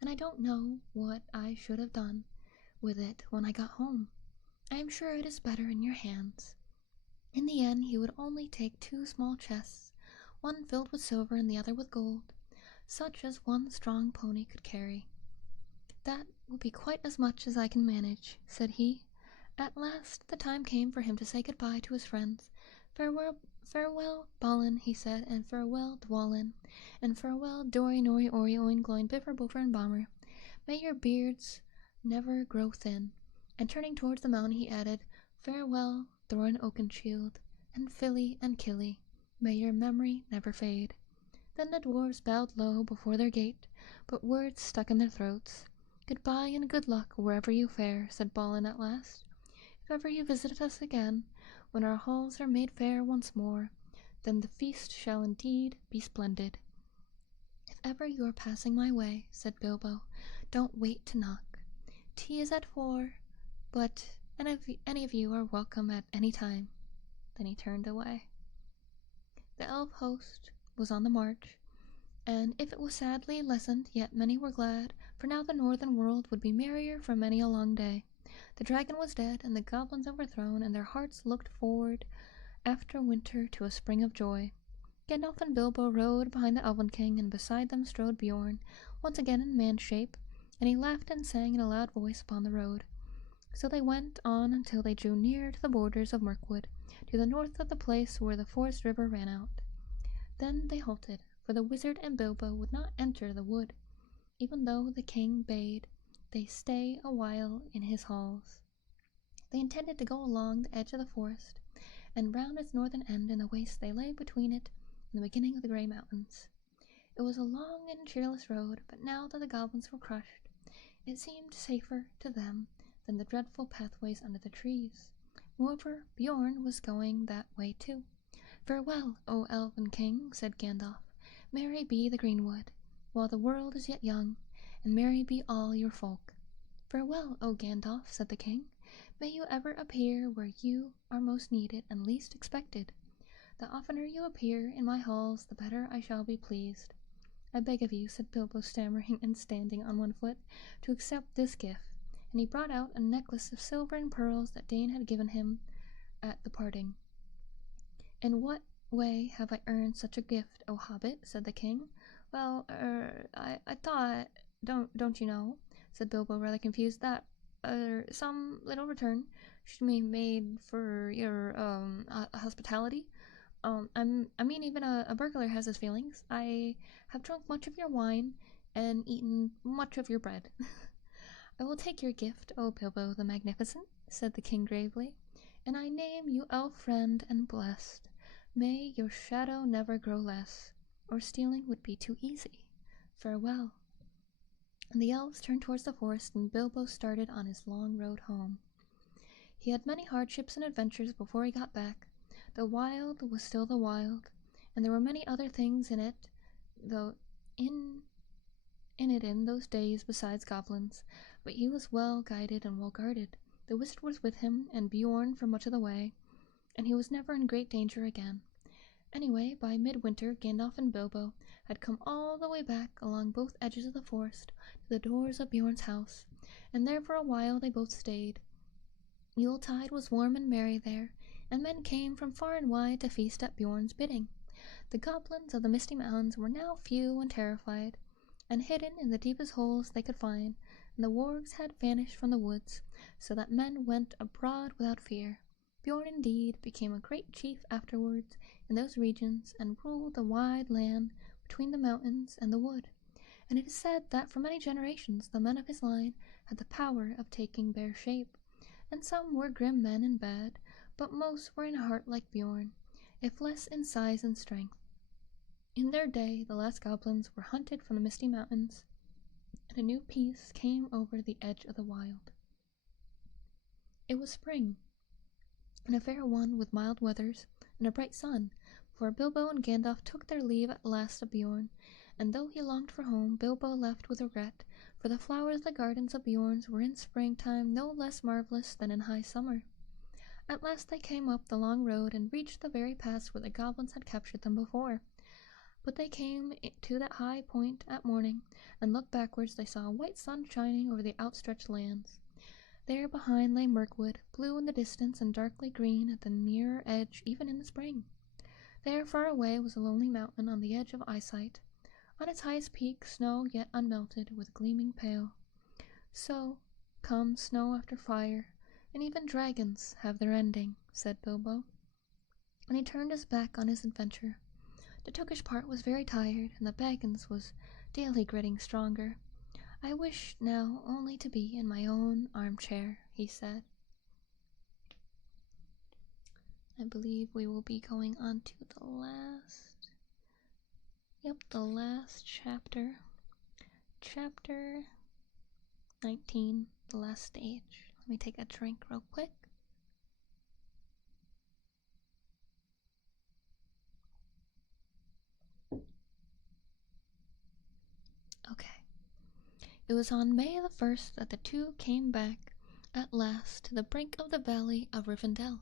And I don't know what I should have done with it when I got home. I am sure it is better in your hands." In the end he would only take 2 small chests, one filled with silver and the other with gold, such as one strong pony could carry. "That will be quite as much as I can manage," said he. At last the time came for him to say goodbye to his friends. Farewell, Balin," he said, "and farewell, Dwalin, and farewell, Dori, Nori, Ori, Oin, Gloin, Biffer, Bofer, and Bomber. May your beards never grow thin." And turning towards the mountain he added, "Farewell, Thorin Oakenshield, and Fili and Kili. May your memory never fade." Then the dwarves bowed low before their gate, but words stuck in their throats. "Goodbye and good luck wherever you fare," said Balin at last. "If ever you visit us again, when our halls are made fair once more, then the feast shall indeed be splendid." "If ever you are passing my way," said Bilbo, "don't wait to knock. Tea is at 4, but any of you are welcome at any time." Then he turned away. The elf host was on the march, and if it was sadly lessened, yet many were glad, for now the northern world would be merrier for many a long day. The dragon was dead, and the goblins overthrown, and their hearts looked forward after winter to a spring of joy. Gandalf and Bilbo rode behind the Elven king, and beside them strode Beorn, once again in man shape, and he laughed and sang in a loud voice upon the road. So they went on until they drew near to the borders of Mirkwood, to the north of the place where the forest river ran out. Then they halted, for the wizard and Bilbo would not enter the wood, even though the king bade they stay a while in his halls. They intended to go along the edge of the forest, and round its northern end in the waste they lay between it and the beginning of the Grey Mountains. It was a long and cheerless road, but now that the goblins were crushed, it seemed safer to them than the dreadful pathways under the trees. Moreover, Beorn was going that way too. "Farewell, O Elven king," said Gandalf. "Merry be the greenwood, while the world is yet young, and merry be all your folk." "Farewell, O Gandalf," said the king. "May you ever appear where you are most needed and least expected. The oftener you appear in my halls, the better I shall be pleased." "I beg of you," said Bilbo, stammering and standing on one foot, "to accept this gift," and he brought out a necklace of silver and pearls that Dane had given him at the parting. "In what way have I earned such a gift, O Hobbit?" said the king. "Well, I thought, don't you know," said Bilbo, rather confused, "that, some little return should be made for your, hospitality. I mean, even a burglar has his feelings. I have drunk much of your wine and eaten much of your bread. I will take your gift, O Bilbo the Magnificent, said the king gravely, and I name you elf friend and blessed. May your shadow never grow less, or stealing would be too easy. Farewell. And the elves turned towards the forest, and Bilbo started on his long road home. He had many hardships and adventures before he got back. The wild was still the wild, and there were many other things in it, though in those days besides goblins, but he was well guided and well guarded. The wizard was with him, and Bjorn for much of the way, and he was never in great danger again. Anyway, by midwinter, Gandalf and Bilbo had come all the way back along both edges of the forest to the doors of Bjorn's house, and there for a while they both stayed. Yuletide was warm and merry there, and men came from far and wide to feast at Bjorn's bidding. The goblins of the Misty Mountains were now few and terrified, and hidden in the deepest holes they could find, and the wargs had vanished from the woods, so that men went abroad without fear. Bjorn indeed became a great chief afterwards in those regions, and ruled the wide land between the mountains and the wood, and it is said that for many generations the men of his line had the power of taking bare shape, and some were grim men and bad, but most were in heart like Bjorn, if less in size and strength. In their day the last goblins were hunted from the Misty Mountains, and a new peace came over the edge of the wild. It was spring, and a fair one with mild weathers and a bright sun, for Bilbo and Gandalf took their leave at last of Bjorn, and though he longed for home, Bilbo left with regret, for the flowers of the gardens of Bjorn's were in springtime no less marvelous than in high summer. At last they came up the long road and reached the very pass where the goblins had captured them before. But they came to that high point at morning, and looked backwards. They saw a white sun shining over the outstretched lands. There behind lay Mirkwood, blue in the distance and darkly green at the nearer edge even in the spring. There far away was a lonely mountain on the edge of eyesight. On its highest peak, snow yet unmelted, with gleaming pale. So comes snow after fire, and even dragons have their ending, said Bilbo. And he turned his back on his adventure. The Tookish part was very tired, and the Baggins was daily getting stronger. I wish now only to be in my own armchair, he said. I believe we will be going on to the last chapter. Chapter 19, the last stage. Let me take a drink real quick. Okay. It was on May the 1st that the two came back at last to the brink of the valley of Rivendell,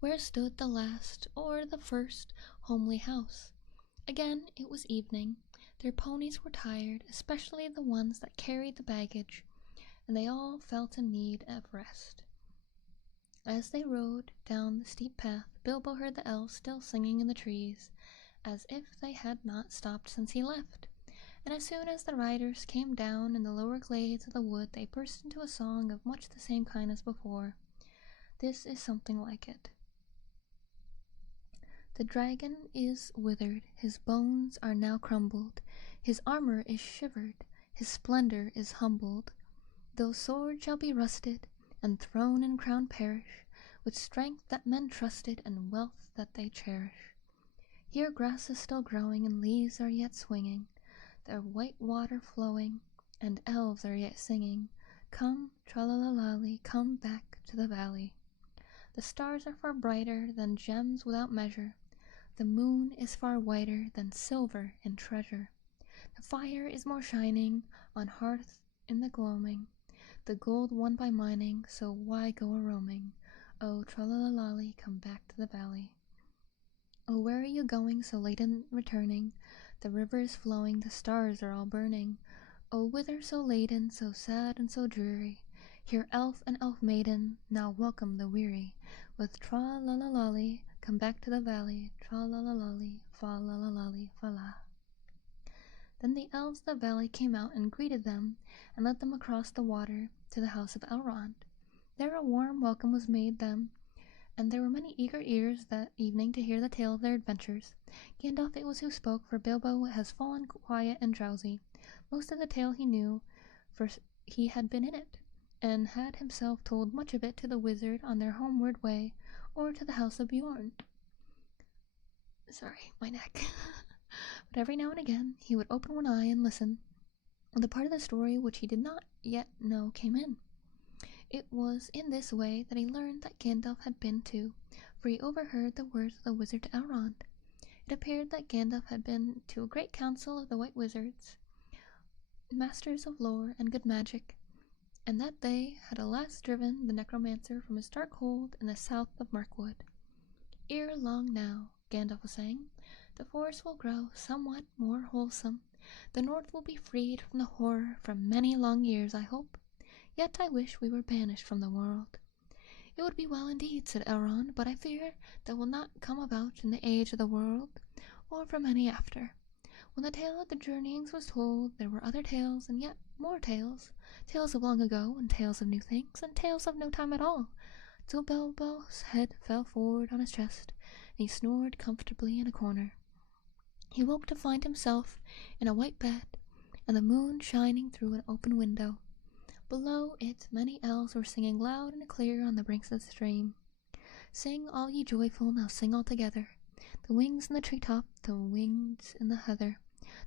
where stood the last, or the first, homely house. Again it was evening. Their ponies were tired, especially the ones that carried the baggage, and they all felt in need of rest. As they rode down the steep path, Bilbo heard the elves still singing in the trees, as if they had not stopped since he left. And as soon as the riders came down in the lower glades of the wood, they burst into a song of much the same kind as before. This is something like it. The dragon is withered, his bones are now crumbled, his armor is shivered, his splendor is humbled. Though sword shall be rusted, and throne and crown perish, with strength that men trusted and wealth that they cherish. Here grass is still growing, and leaves are yet swinging, the white water flowing, and elves are yet singing. Come, tra-la-la-lally, come back to the valley. The stars are far brighter than gems without measure. The moon is far whiter than silver in treasure. The fire is more shining on hearth in the gloaming, the gold won by mining, so why go a-roaming? Oh, tra-la-la-lally, come back to the valley. Oh, where are you going so late in returning? The river is flowing, the stars are all burning. Oh, whither so laden, so sad and so dreary? Here elf and elf maiden now welcome the weary, with tra-la-la-lally, come back to the valley, tra-la-la-lally, fa-la-la-lally, fa-la. Then the elves of the valley came out and greeted them, and led them across the water to the house of Elrond. There a warm welcome was made them, and there were many eager ears that evening to hear the tale of their adventures. Gandalf it was who spoke, for Bilbo has fallen quiet and drowsy. Most of the tale he knew, for he had been in it, and had himself told much of it to the wizard on their homeward way, or to the house of Bjorn. Sorry, my neck. But every now and again he would open one eye and listen. The part of the story which he did not yet know came in. It was in this way that he learned that Gandalf had been too, for he overheard the words of the wizard to Elrond. It appeared that Gandalf had been to a great council of the White Wizards, masters of lore and good magic, and that they had at last driven the necromancer from his dark hold in the south of Mirkwood. Ere long now, Gandalf was saying, the forest will grow somewhat more wholesome. The north will be freed from the horror for many long years, I hope. Yet I wish we were banished from the world. It would be well indeed, said Elrond, but I fear that will not come about in the age of the world, or for many after. When the tale of the journeyings was told, there were other tales, and yet more tales. Tales of long ago, and tales of new things, and tales of no time at all, till Bilbo's head fell forward on his chest, and he snored comfortably in a corner. He woke to find himself in a white bed, and the moon shining through an open window. Below it many elves were singing loud and clear on the brinks of the stream. Sing, all ye joyful, now sing all together. The wings in the treetop, the wings in the heather.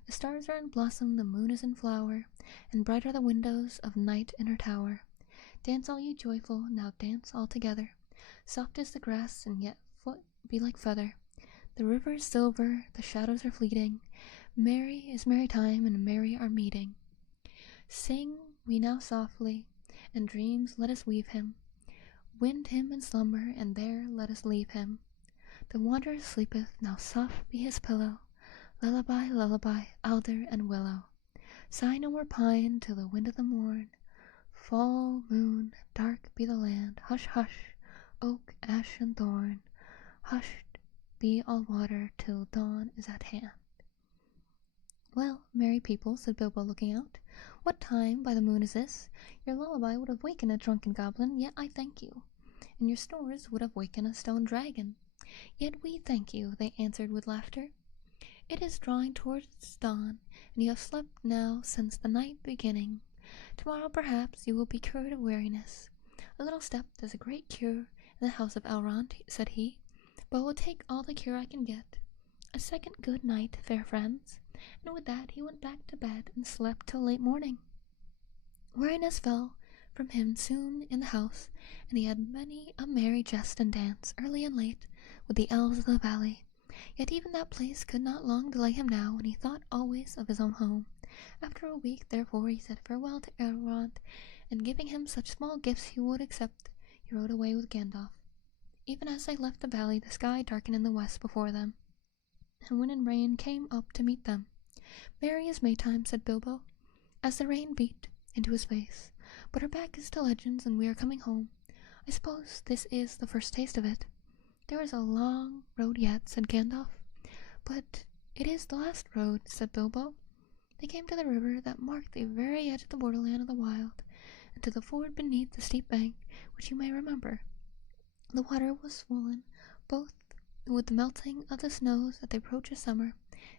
The stars are in blossom, the moon is in flower, and bright are the windows of night in her tower. Dance all ye joyful, now dance all together. Soft is the grass, and yet foot be like feather. The river is silver, the shadows are fleeting. Merry is merry time, and merry our meeting. Sing we now softly, and dreams let us weave him. Wind him in slumber, and there let us leave him. The wanderer sleepeth, now soft be his pillow. Lullaby, lullaby, alder and willow. Sigh no more pine till the wind of the morn. Fall, moon, dark be the land. Hush, hush, oak, ash, and thorn. Hushed be all water till dawn is at hand. Well, merry people, said Bilbo, looking out, what time by the moon is this? Your lullaby would have wakened a drunken goblin, yet I thank you, and your snores would have wakened a stone dragon. Yet we thank you, they answered with laughter. It is drawing towards dawn, and you have slept now since the night beginning. Tomorrow perhaps you will be cured of weariness. A little step is a great cure in the house of Elrond, said he, but will take all the cure I can get. A second good night, fair friends. And with that he went back to bed and slept till late morning. Weariness fell from him soon in the house, and he had many a merry jest and dance, early and late, with the elves of the valley. Yet even that place could not long delay him now, and he thought always of his own home. After a week, therefore, he said farewell to Elrond, and giving him such small gifts he would accept, he rode away with Gandalf. Even as they left the valley, the sky darkened in the west before them, and wind and rain came up to meet them. Merry is Maytime, said Bilbo, as the rain beat into his face, but our back is to legends, and we are coming home. I suppose this is the first taste of it. There is a long road yet, said Gandalf. But it is the last road, said Bilbo. They came to the river that marked the very edge of the borderland of the wild, and to the ford beneath the steep bank, which you may remember. The water was swollen, both with the melting of the snows at the approach of summer,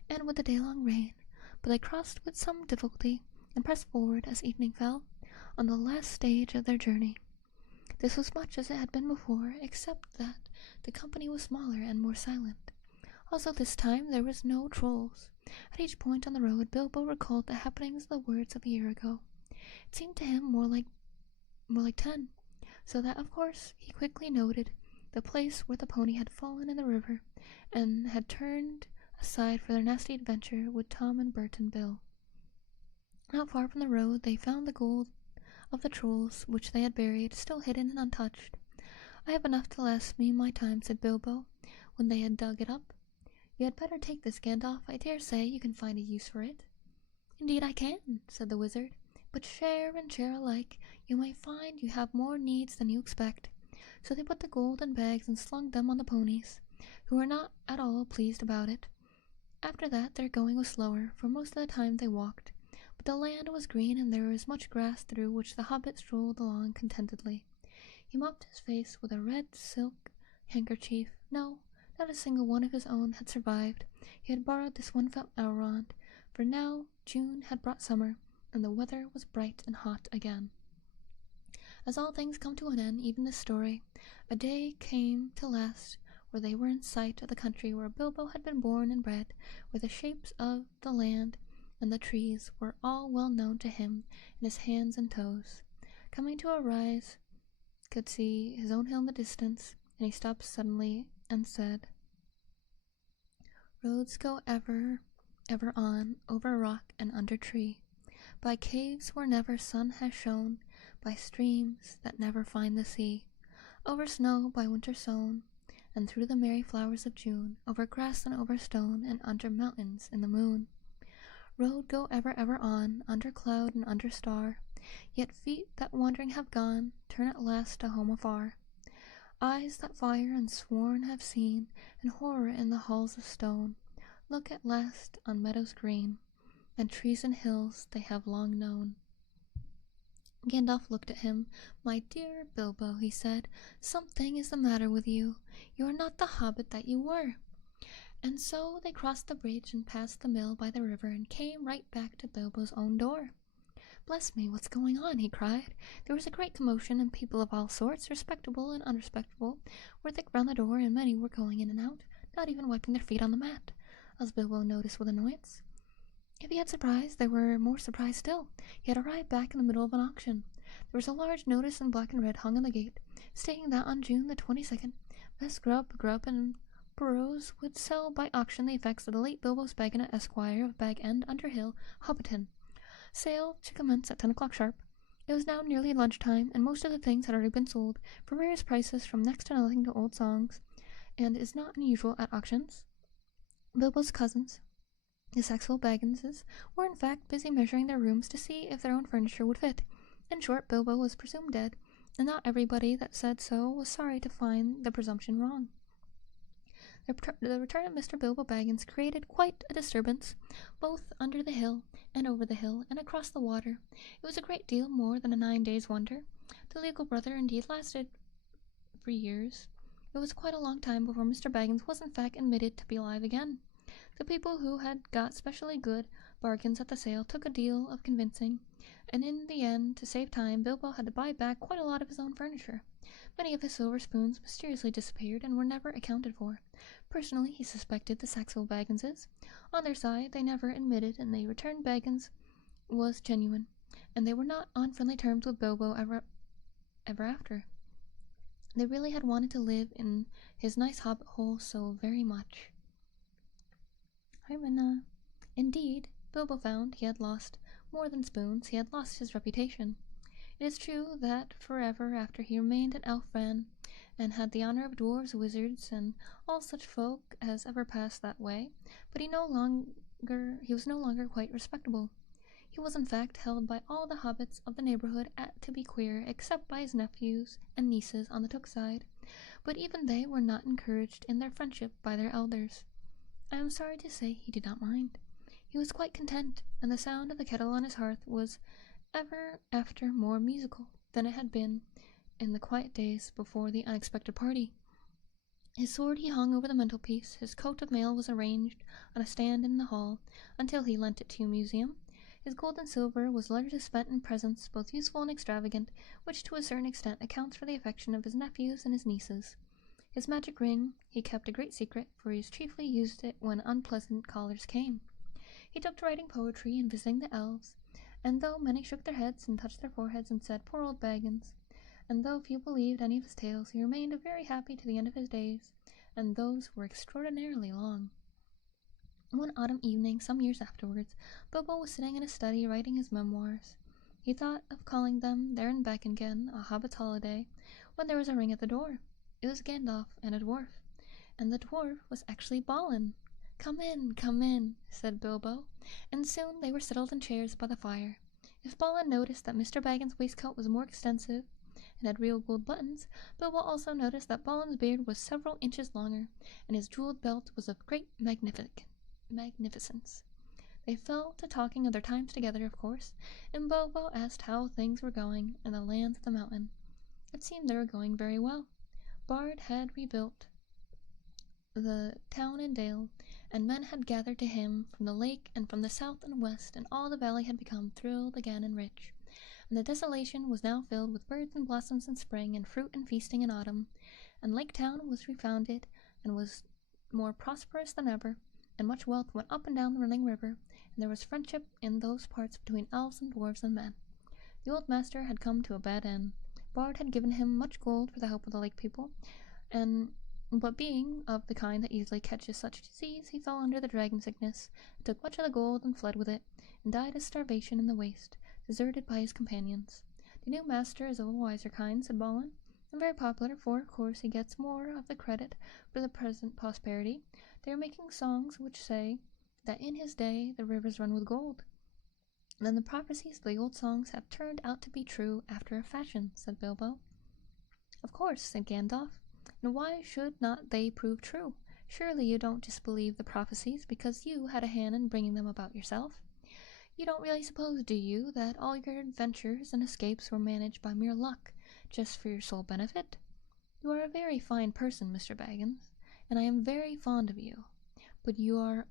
and with the day-long rain, but they crossed with some difficulty, and pressed forward as evening fell, on the last stage of their journey. This was much as it had been before, except that the company was smaller and more silent. Also this time there was no trolls. At each point on the road Bilbo recalled the happenings of the words of a year ago. It seemed to him more like 10, so that of course he quickly noted the place where the pony had fallen in the river, and had turned aside for their nasty adventure with Tom and Bert and Bill. Not far from the road they found the gold of the trolls, which they had buried, still hidden and untouched. I have enough to last me my time, said Bilbo, when they had dug it up. You had better take this, Gandalf. I dare say you can find a use for it. Indeed I can, said the wizard, but share and share alike. You may find you have more needs than you expect. So they put the gold in bags and slung them on the ponies, who were not at all pleased about it. After that their going was slower, for most of the time they walked, but the land was green and there was much grass through which the Hobbit strolled along contentedly. He mopped his face with a red silk handkerchief. No, not a single one of his own had survived. He had borrowed this one from Elrond, for now June had brought summer, and the weather was bright and hot again. As all things come to an end, even this story, a day came to last where they were in sight of the country where Bilbo had been born and bred, where the shapes of the land and the trees were all well known to him in his hands and toes. Coming to a rise, could see his own hill in the distance, and he stopped suddenly and said, "Roads go ever, ever on, over rock and under tree, by caves where never sun has shone, by streams that never find the sea, over snow by winter sown, and through the merry flowers of June, over grass and over stone, and under mountains in the moon. Road go ever, ever on, under cloud and under star, yet feet that wandering have gone, turn at last to home afar. Eyes that fire and sworn have seen, and horror in the halls of stone, look at last on meadows green, and trees and hills they have long known." Gandalf looked at him. "My dear Bilbo," he said, "something is the matter with you. You are not the hobbit that you were." And so they crossed the bridge and passed the mill by the river and came right back to Bilbo's own door. "Bless me, what's going on?" he cried. There was a great commotion, and people of all sorts, respectable and unrespectable, were thick round the door, and many were going in and out, not even wiping their feet on the mat, as Bilbo noticed with annoyance. If he had surprised, they were more surprised still. He had arrived back in the middle of an auction. There was a large notice in black and red hung on the gate, stating that on June the 22nd, Best Grub and Burrows would sell by auction the effects of the late Bilbo's Baggin, Esquire of Bag End, Underhill, Hobbiton. Sale to commence at 10 o'clock sharp. It was now nearly lunchtime, and most of the things had already been sold, for various prices from next to nothing to old songs, and is not unusual at auctions. Bilbo's cousins, the Saxwell Bagginses, were in fact busy measuring their rooms to see if their own furniture would fit. In short, Bilbo was presumed dead, and not everybody that said so was sorry to find the presumption wrong. The return of Mr. Bilbo Baggins created quite a disturbance, both under the hill and over the hill and across the water. It was a great deal more than a 9 days' wonder. The legal brother indeed lasted for years. It was quite a long time before Mr. Baggins was in fact admitted to be alive again. The people who had got specially good bargains at the sale took a deal of convincing, and in the end, to save time, Bilbo had to buy back quite a lot of his own furniture. Many of his silver spoons mysteriously disappeared and were never accounted for. Personally, he suspected the Saxwell Bagginses. On their side, they never admitted, and the returned Baggins was genuine, and they were not on friendly terms with Bilbo ever after. They really had wanted to live in his nice hobbit hole so very much. Hi, Minna. Indeed, Bilbo found he had lost more than spoons. He had lost his reputation. It is true that forever after he remained at Alfbern, and had the honor of dwarves, wizards, and all such folk as ever passed that way, but he was no longer quite respectable. He was in fact held by all the hobbits of the neighborhood to be queer, except by his nephews and nieces on the Took side, but even they were not encouraged in their friendship by their elders. I am sorry to say he did not mind. He was quite content, and the sound of the kettle on his hearth was ever after more musical than it had been in the quiet days before the unexpected party. His sword he hung over the mantelpiece, his coat of mail was arranged on a stand in the hall until he lent it to a museum. His gold and silver was largely spent in presents, both useful and extravagant, which to a certain extent accounts for the affection of his nephews and his nieces. His magic ring he kept a great secret, for he chiefly used it when unpleasant callers came. He took to writing poetry and visiting the elves, and though many shook their heads and touched their foreheads and said, "Poor old Baggins," and though few believed any of his tales, he remained very happy to the end of his days, and those were extraordinarily long. One autumn evening, some years afterwards, Bilbo was sitting in his study writing his memoirs. He thought of calling them There and Back Again, A Hobbit's Holiday, when there was a ring at the door. It was Gandalf and a dwarf, and the dwarf was actually Balin. Come in," said Bilbo, and soon they were settled in chairs by the fire. If Balin noticed that Mr. Baggins' waistcoat was more extensive and had real gold buttons, Bilbo also noticed that Balin's beard was several inches longer, and his jeweled belt was of great magnificence. They fell to talking of their times together, of course, and Bilbo asked how things were going in the lands of the mountain. It seemed they were going very well. Bard had rebuilt the town and dale, and men had gathered to him from the lake and from the south and west, and all the valley had become thrilled again and rich. And the desolation was now filled with birds and blossoms in spring, and fruit and feasting in autumn. And Lake Town was refounded, and was more prosperous than ever, and much wealth went up and down the running river, and there was friendship in those parts between elves and dwarves and men. The old master had come to a bad end. Bard had given him much gold for the help of the lake people, but being of the kind that easily catches such disease, he fell under the dragon sickness, took much of the gold and fled with it, and died of starvation in the waste, deserted by his companions. The new master is of a wiser kind, said Balin, and very popular, for of course he gets more of the credit for the present prosperity. They are making songs which say that in his day the rivers run with gold. Then the prophecies of the old songs have turned out to be true after a fashion, said Bilbo. Of course, said Gandalf, and why should not they prove true? Surely you don't disbelieve the prophecies because you had a hand in bringing them about yourself. You don't really suppose, do you, that all your adventures and escapes were managed by mere luck, just for your sole benefit? You are a very fine person, Mr. Baggins, and I am very fond of you, but you are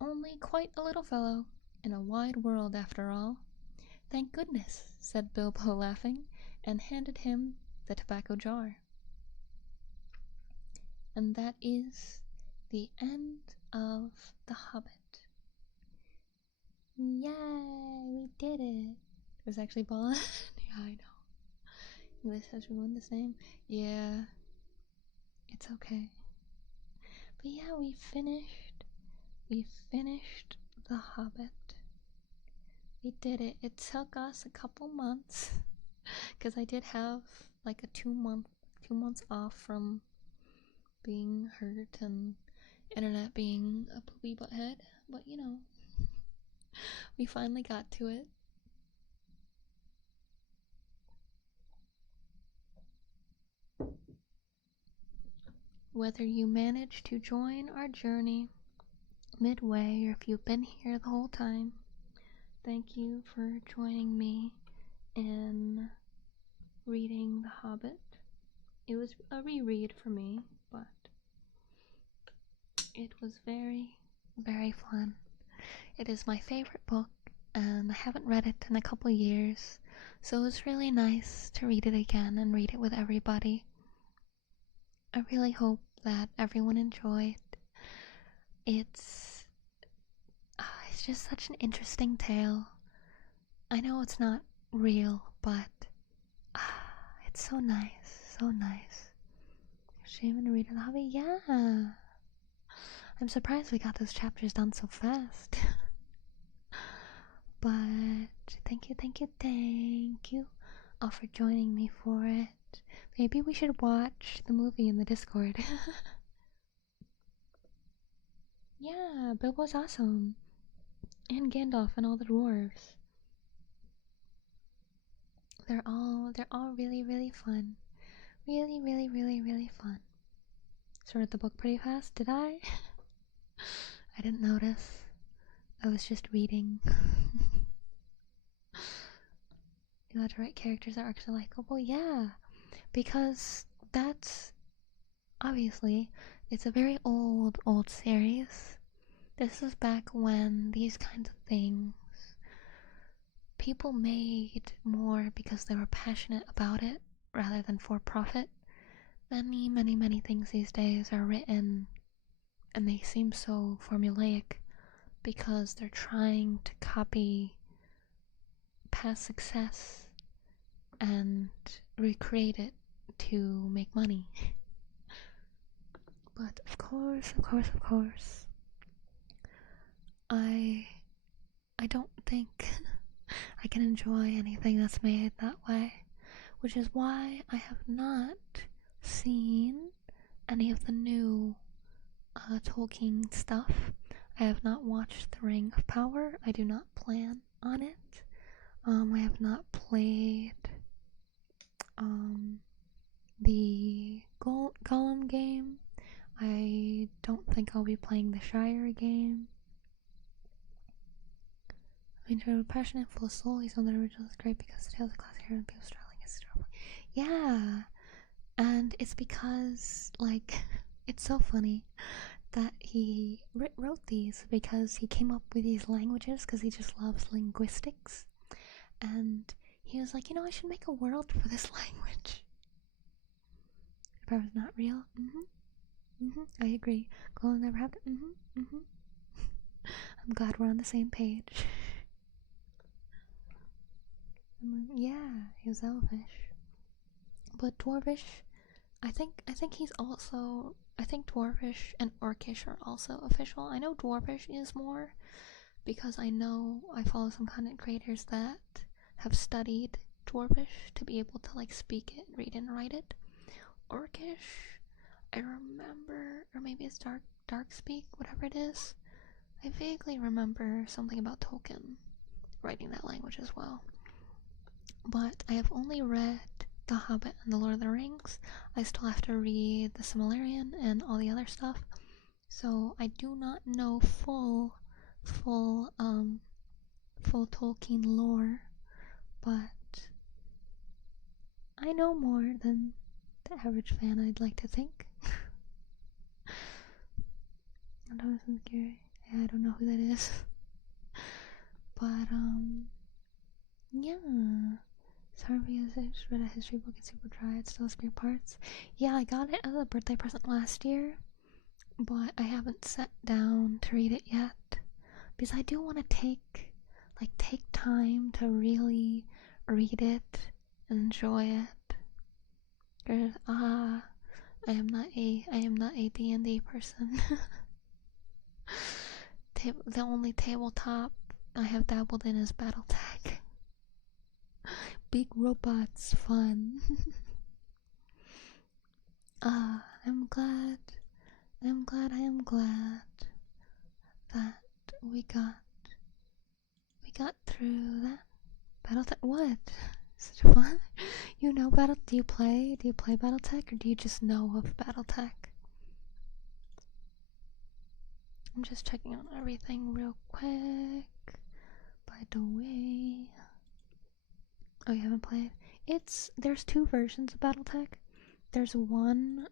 only quite a little fellow in a wide world after all. Thank goodness, said Bilbo, laughing, and handed him the tobacco jar. And that is the end of The Hobbit. Yay, we did it. It was actually Balin. Yeah, I know. English has ruined this name. Yeah, it's okay. But yeah, we finished The Hobbit. We did it. It took us a couple months, because I did have like a 2 months off from being hurt and internet being a poopy butthead, but you know, we finally got to it. Whether you manage to join our journey midway or if you've been here the whole time, thank you for joining me in reading The Hobbit. It was a reread for me, but it was very, very fun. It is my favorite book, and I haven't read it in a couple years, so it was really nice to read it again and read it with everybody. I really hope that everyone enjoyed. It's just such an interesting tale. I know it's not real, but it's so nice, so nice. Shaman to read The Hobbit? Yeah. I'm surprised we got those chapters done so fast. But thank you all for joining me for it. Maybe we should watch the movie in the Discord. Yeah, Bilbo's awesome. And Gandalf and all the dwarves. They're all really, really fun. Really, really, really, really fun. So read the book pretty fast, did I? I didn't notice. I was just reading. You had to write characters that are actually likable? Yeah, because that's obviously it's a very old series. This is back when these kinds of things people made more because they were passionate about it rather than for profit. Many things these days are written and they seem so formulaic because they're trying to copy past success and recreate it to make money. But of course, I don't think I can enjoy anything that's made that way, which is why I have not seen any of the new Tolkien stuff. I have not watched The Ring of Power. I do not plan on it. I have not played the Gollum game. I don't think I'll be playing the Shire game. I enjoy Passionate, Full of Soul. He's on the original. It's great because the tales of classic hero and people struggling is strong. Yeah, And it's because, like, it's so funny that he wrote these because he came up with these languages because he just loves linguistics. And he was like, I should make a world for this language. If I was not real, I agree. Goal never happened. I'm glad we're on the same page. Yeah, he was elvish. But dwarvish, I think he's also, I think dwarvish and orcish are also official. I know dwarvish is more because I know I follow some content creators that have studied dwarvish to be able to like speak it, read and write it. Orcish, I remember, or maybe it's dark speak, whatever it is. I vaguely remember something about Tolkien writing that language as well. But I have only read The Hobbit and The Lord of the Rings. I still have to read the Silmarillion and all the other stuff. So I do not know full Tolkien lore, but I know more than the average fan, I'd like to think. I don't know, scary. Yeah, I don't know who that is. But yeah. Sorry because I just read a history book and super dry. It still has great parts. Yeah, I got it as a birthday present last year, but I haven't sat down to read it yet because I do want to take time to really read it and enjoy it. Cause I am not a D&D person. The only tabletop I have dabbled in is BattleTech. Big robots, fun. I'm glad that we got through that. BattleTech, what? Such fun. Do you play BattleTech, or do you just know of BattleTech? I'm just checking on everything real quick. By the way, oh, you haven't played? There's two versions of BattleTech. There's one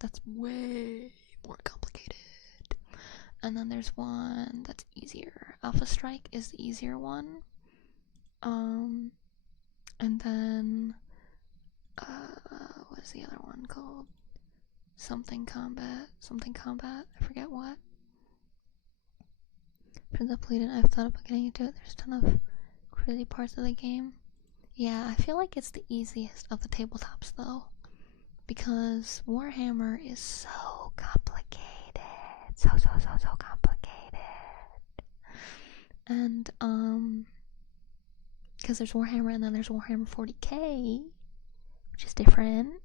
that's way more complicated, and then there's one that's easier. Alpha Strike is the easier one. And then what is the other one called? Something combat. I forget what. Since I played it, I've thought about getting into it. There's a ton of crazy parts of the game. Yeah, I feel like it's the easiest of the tabletops though, because Warhammer is so complicated. So complicated. And because there's Warhammer and then there's Warhammer 40k, which is different.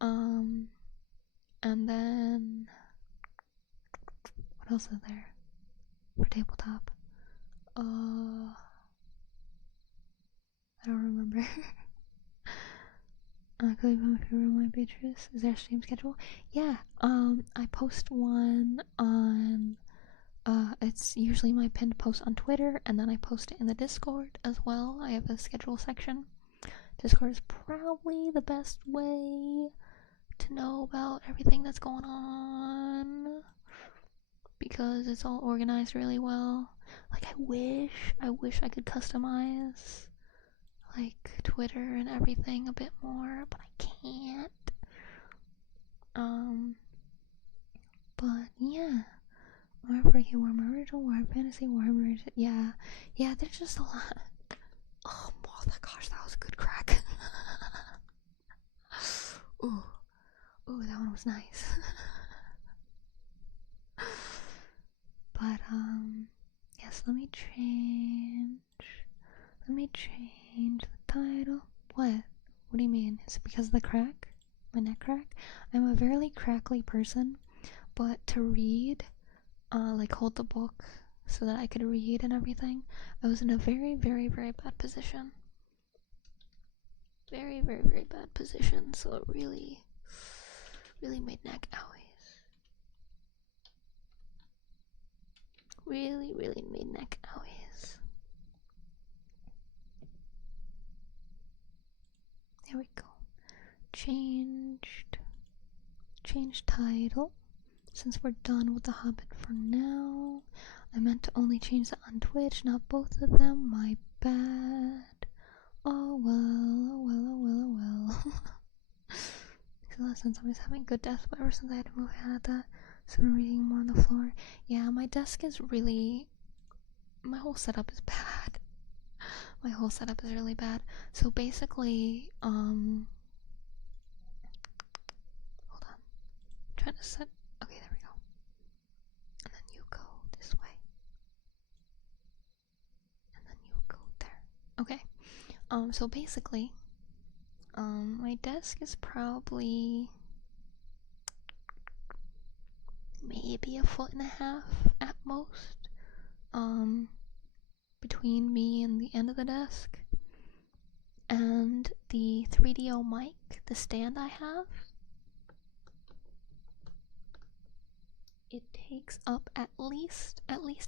And then what else is there for tabletop? I don't remember. I could leave my favorite one, Beatrice. Is there a stream schedule? Yeah. I post one on. It's usually my pinned post on Twitter, and then I post it in the Discord as well. I have a schedule section. Discord is probably the best way to know about everything that's going on, because it's all organized really well. Like, I wish I could customize like Twitter and everything a bit more, but I can't. But yeah, Warhammer 40k, Warhammer Original, Warhammer Fantasy, Warhammer, yeah, there's just a lot. Oh my gosh, that was a good crack. Ooh, that one was nice. But yes, let me change the title. What do you mean? Is it because of the crack? My neck crack? I'm a very crackly person, but to read, like hold the book so that I could read and everything, I was in a very, very, very bad position. Very, very, very bad position, so it really, really made neck owies. Really, really made neck owies. There we go. Change change title since we're done with the Hobbit for now. I meant to only change that on Twitch, not both of them. My bad. Oh well. Since I was having good desk, but ever since I had to move out of that, so I'm reading more on the floor. Yeah, my desk is really... my whole setup is bad. My whole setup is really bad. So basically, hold on. I'm trying to set... okay, there we go. And then you go this way. And then you go there. Okay. So basically, my desk is probably maybe 1.5 feet at most, between me and the end of the desk. And the 3DO mic, the stand I have, it takes up at least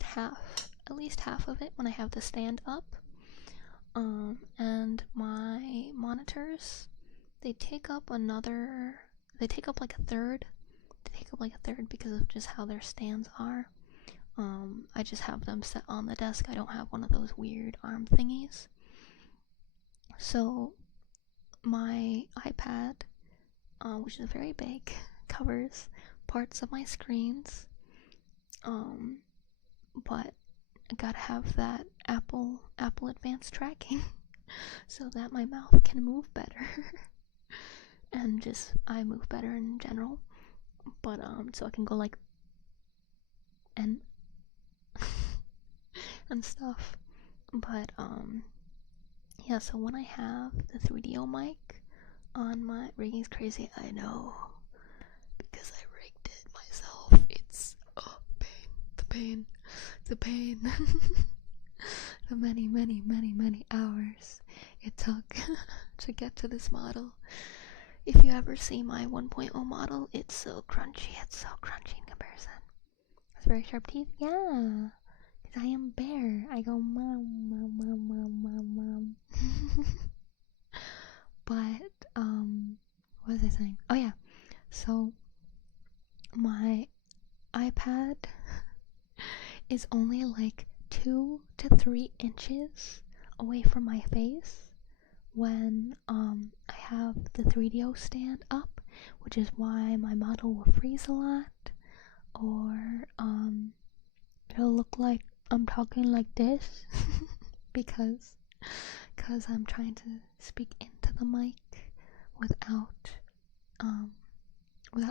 half of it when I have the stand up. And my monitors, they take up like a third. They take up like a third because of just how their stands are. I just have them set on the desk. I don't have one of those weird arm thingies. So my iPad, which is very big, covers parts of my screens. But I gotta have that Apple Advanced tracking so that my mouth can move better. And just I move better in general. But so I can go like and and stuff. But yeah, so when I have the 3DO mic on my... rigging's crazy, I know, because I rigged it myself. It's the pain the many hours it took to get to this model. If you ever see my 1.0 model, it's so crunchy in comparison. It's very sharp teeth, yeah, because I am bear. I go mom. But what was I saying? Oh yeah, so my iPad is only like 2 to 3 inches away from my face when I have the 3DO stand up, which is why my model will freeze a lot, or it'll look like I'm talking like this because I'm trying to speak into the mic without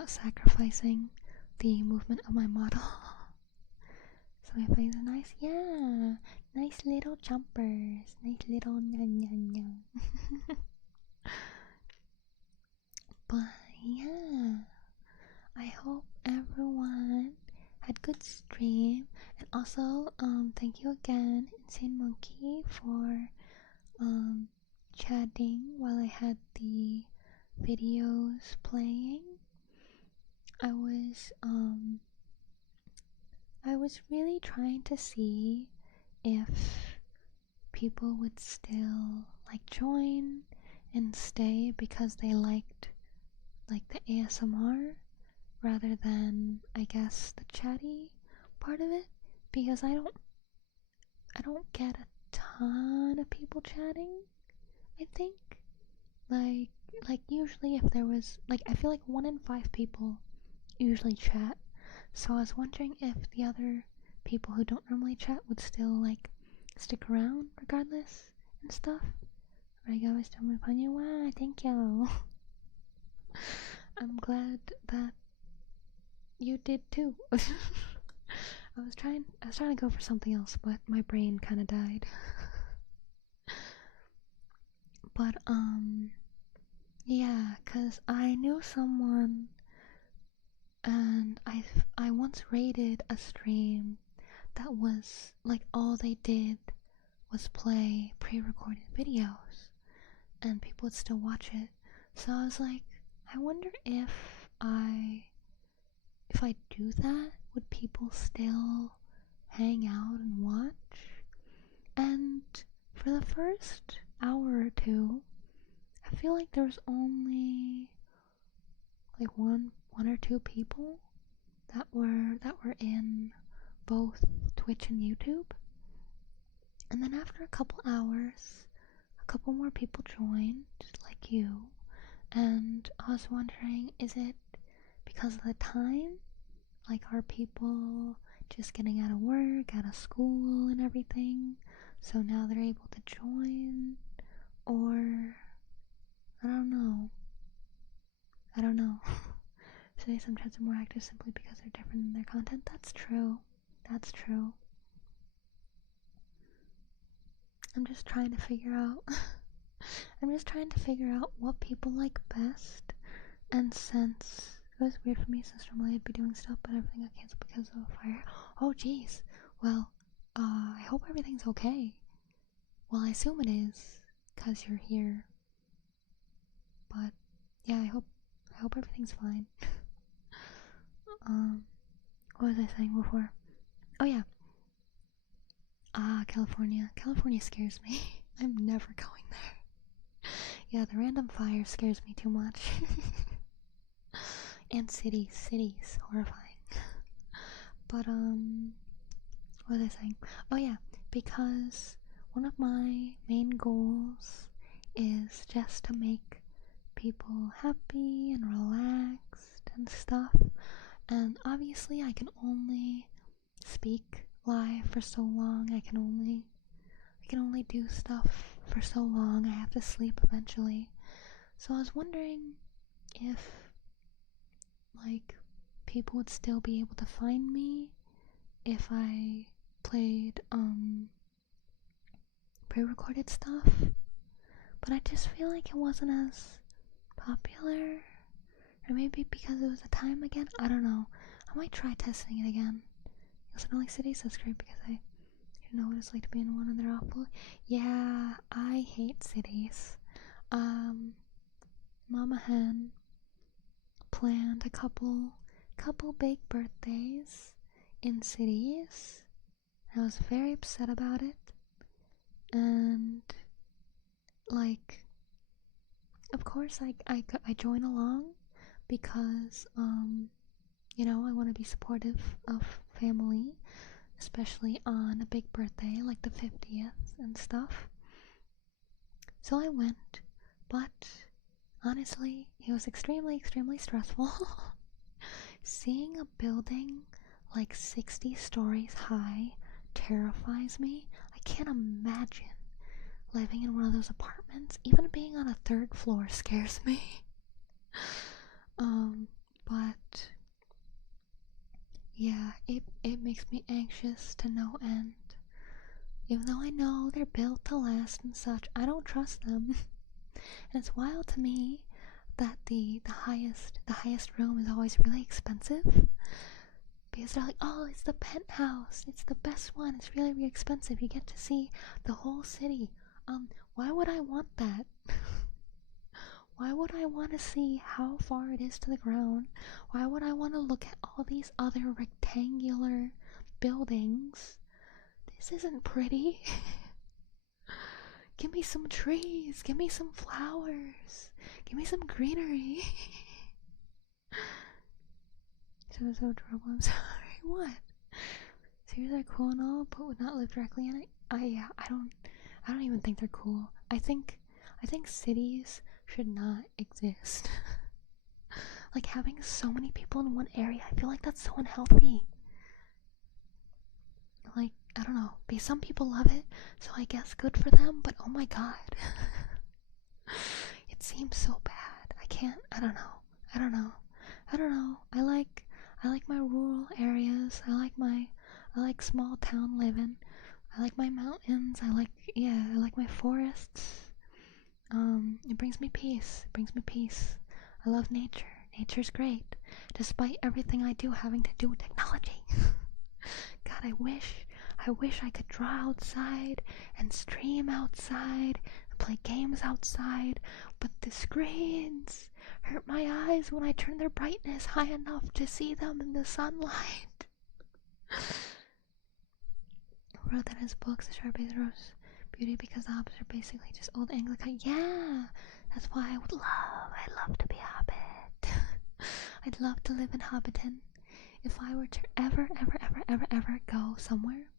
sacrificing the movement of my model. So my face is nice, yeah, nice little jumpers, nice little nya. But yeah, I hope everyone had good stream, and also thank you again, Insane Monkey, for chatting while I had the videos playing. I was really trying to see if people would still like join and stay because they liked like the ASMR rather than, I guess, the chatty part of it, because I don't get a ton of people chatting. I think like usually if there was like, I feel like 1 in 5 people usually chat. So I was wondering if the other people who don't normally chat would still like stick around regardless and stuff. Right, guys, tell me upon you. Wow, thank you. I'm glad that you did too. I was trying to go for something else, but my brain kind of died. But yeah, 'cause I knew someone, and I once rated a stream that was like all they did was play pre-recorded videos, and people would still watch it. So I was like, I wonder if I do that, would people still hang out and watch? And for the first hour or two, I feel like there was only like one one or two people that were in both Twitch and YouTube. And then after a couple hours, a couple more people joined, like you. And I was wondering, is it because of the time? Like, are people just getting out of work, out of school and everything, so now they're able to join? Or, I don't know. Today some chats are more active simply because they're different in their content. That's true. I'm just trying to figure out what people like best. And since it was weird for me, since normally I'd be doing stuff, but everything got canceled because of a fire. Oh jeez. Well, I hope everything's okay. Well, I assume it is, cause you're here. But yeah, I hope everything's fine. What was I saying before? Oh yeah. California. California scares me. I'm never going there. Yeah, the random fire scares me too much. And cities, horrifying. But, what was I saying? Oh yeah, because one of my main goals is just to make people happy and relaxed and stuff. And obviously I can only speak live for so long. I can only do stuff for so long. I have to sleep eventually. So I was wondering if, like, people would still be able to find me if I played pre-recorded stuff. But I just feel like it wasn't as popular. Or maybe because it was a time again. I don't know. I might try testing it again. Also, not like cities. That's great because I don't know what it's like to be in one and they're awful. Yeah, I hate cities. Mama Hen planned a couple big birthdays in cities. I was very upset about it. And, like, of course I join along because, you know, I want to be supportive of family, especially on a big birthday like the 50th and stuff. So I went, but honestly, it was extremely stressful. Seeing a building like 60 stories high terrifies me. I can't imagine living in one of those apartments. Even being on a third floor scares me. But yeah, it makes me anxious to no end. Even though I know they're built to last and such, I don't trust them. And it's wild to me that the highest room is always really expensive. Because they're like, oh, it's the penthouse, it's the best one, it's really, really expensive, you get to see the whole city. Why would I want that? Why would I want to see how far it is to the ground? Why would I want to look at all these other rectangular buildings? This isn't pretty. Give me some trees, give me some flowers, give me some greenery. So adorable, I'm sorry, what? Cities are cool and all, but would not live directly in it? I don't even think they're cool. I think cities should not exist. Like, having so many people in one area, I feel like that's so unhealthy. Like, I don't know, some people love it, so I guess good for them, but oh my god. It seems so bad. I don't know. I like my rural areas. I like small town living. I like my mountains. I like my forests. It brings me peace. I love nature. Nature's great, despite everything I do having to do with technology. God, I wish I could draw outside and stream outside and play games outside, but the screens hurt my eyes when I turn their brightness high enough to see them in the sunlight. Wrote that his books, The Sharp Rose Beauty, because the Hobbits are basically just old Anglican. Yeah, that's why I love to be a Hobbit. I'd love to live in Hobbiton. If I were to ever go somewhere,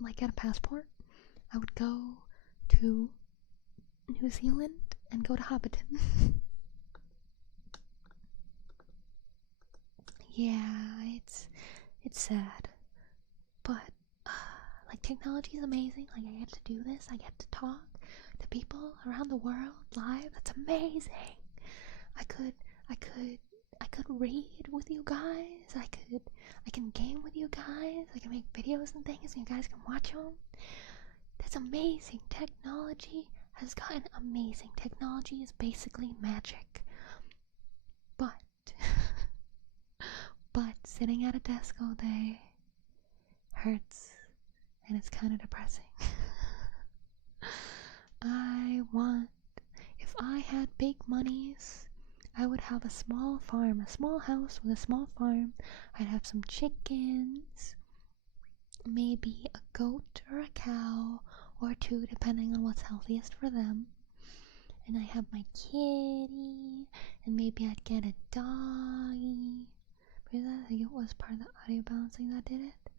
like get a passport, I would go to New Zealand and go to Hobbiton. Yeah, it's sad, but like technology is amazing. Like I get to do this, I get to talk to people around the world live. That's amazing. I could read with you guys. I can game with you guys. I can make videos and things, and you guys can watch them. That's amazing. Technology has gotten amazing. Technology is basically magic. But sitting at a desk all day hurts, and it's kind of depressing. If I had big monies, I would have a small farm, a small house with a small farm. I'd have some chickens, maybe a goat or a cow or two, depending on what's healthiest for them. And I have my kitty, and maybe I'd get a doggy. Because I think it was part of the audio balancing that did it.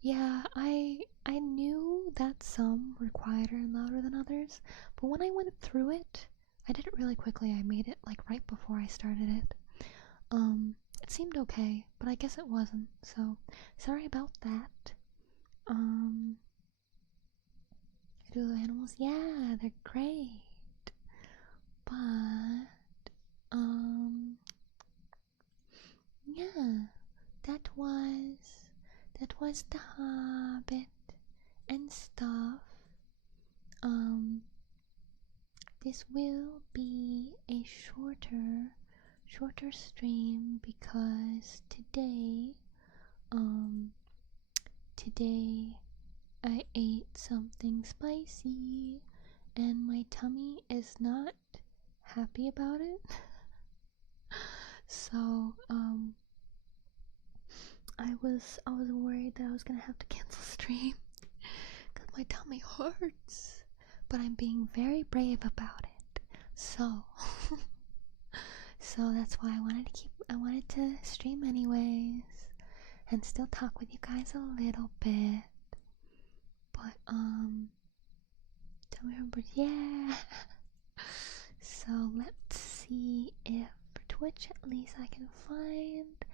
Yeah, I knew that some were quieter and louder than others, but when I went through it, I did it really quickly. I made it like right before I started it. It seemed okay, but I guess it wasn't, so sorry about that. Do the animals? Yeah, they're great. But, yeah, that was the Hobbit and stuff. This will be a shorter stream because today I ate something spicy and my tummy is not happy about it. So, I was worried that I was gonna have to cancel stream because my tummy hurts, but I'm being very brave about it. So that's why I wanted to stream anyways and still talk with you guys a little bit. But tummy hurts, yeah. So let's see if for Twitch at least I can find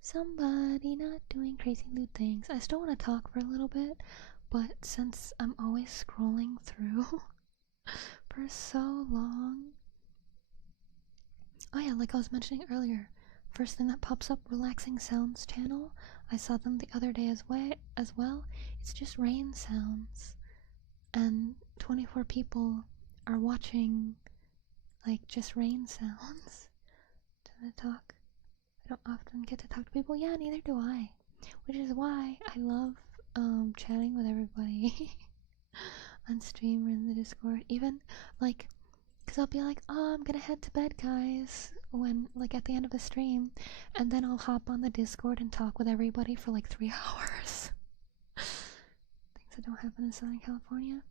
somebody not doing crazy lewd things. I still want to talk for a little bit, but since I'm always scrolling through for so long. Oh yeah, like I was mentioning earlier, first thing that pops up, relaxing sounds channel. I saw them the other day as well. It's just rain sounds, and 24 people are watching like just rain sounds. Did I talk? I don't often get to talk to people. Yeah, neither do I. Which is why I love chatting with everybody on stream or in the Discord. Even like, cause I'll be like, oh, I'm gonna head to bed, guys, when like at the end of the stream, and then I'll hop on the Discord and talk with everybody for like 3 hours. Things that don't happen in Southern California.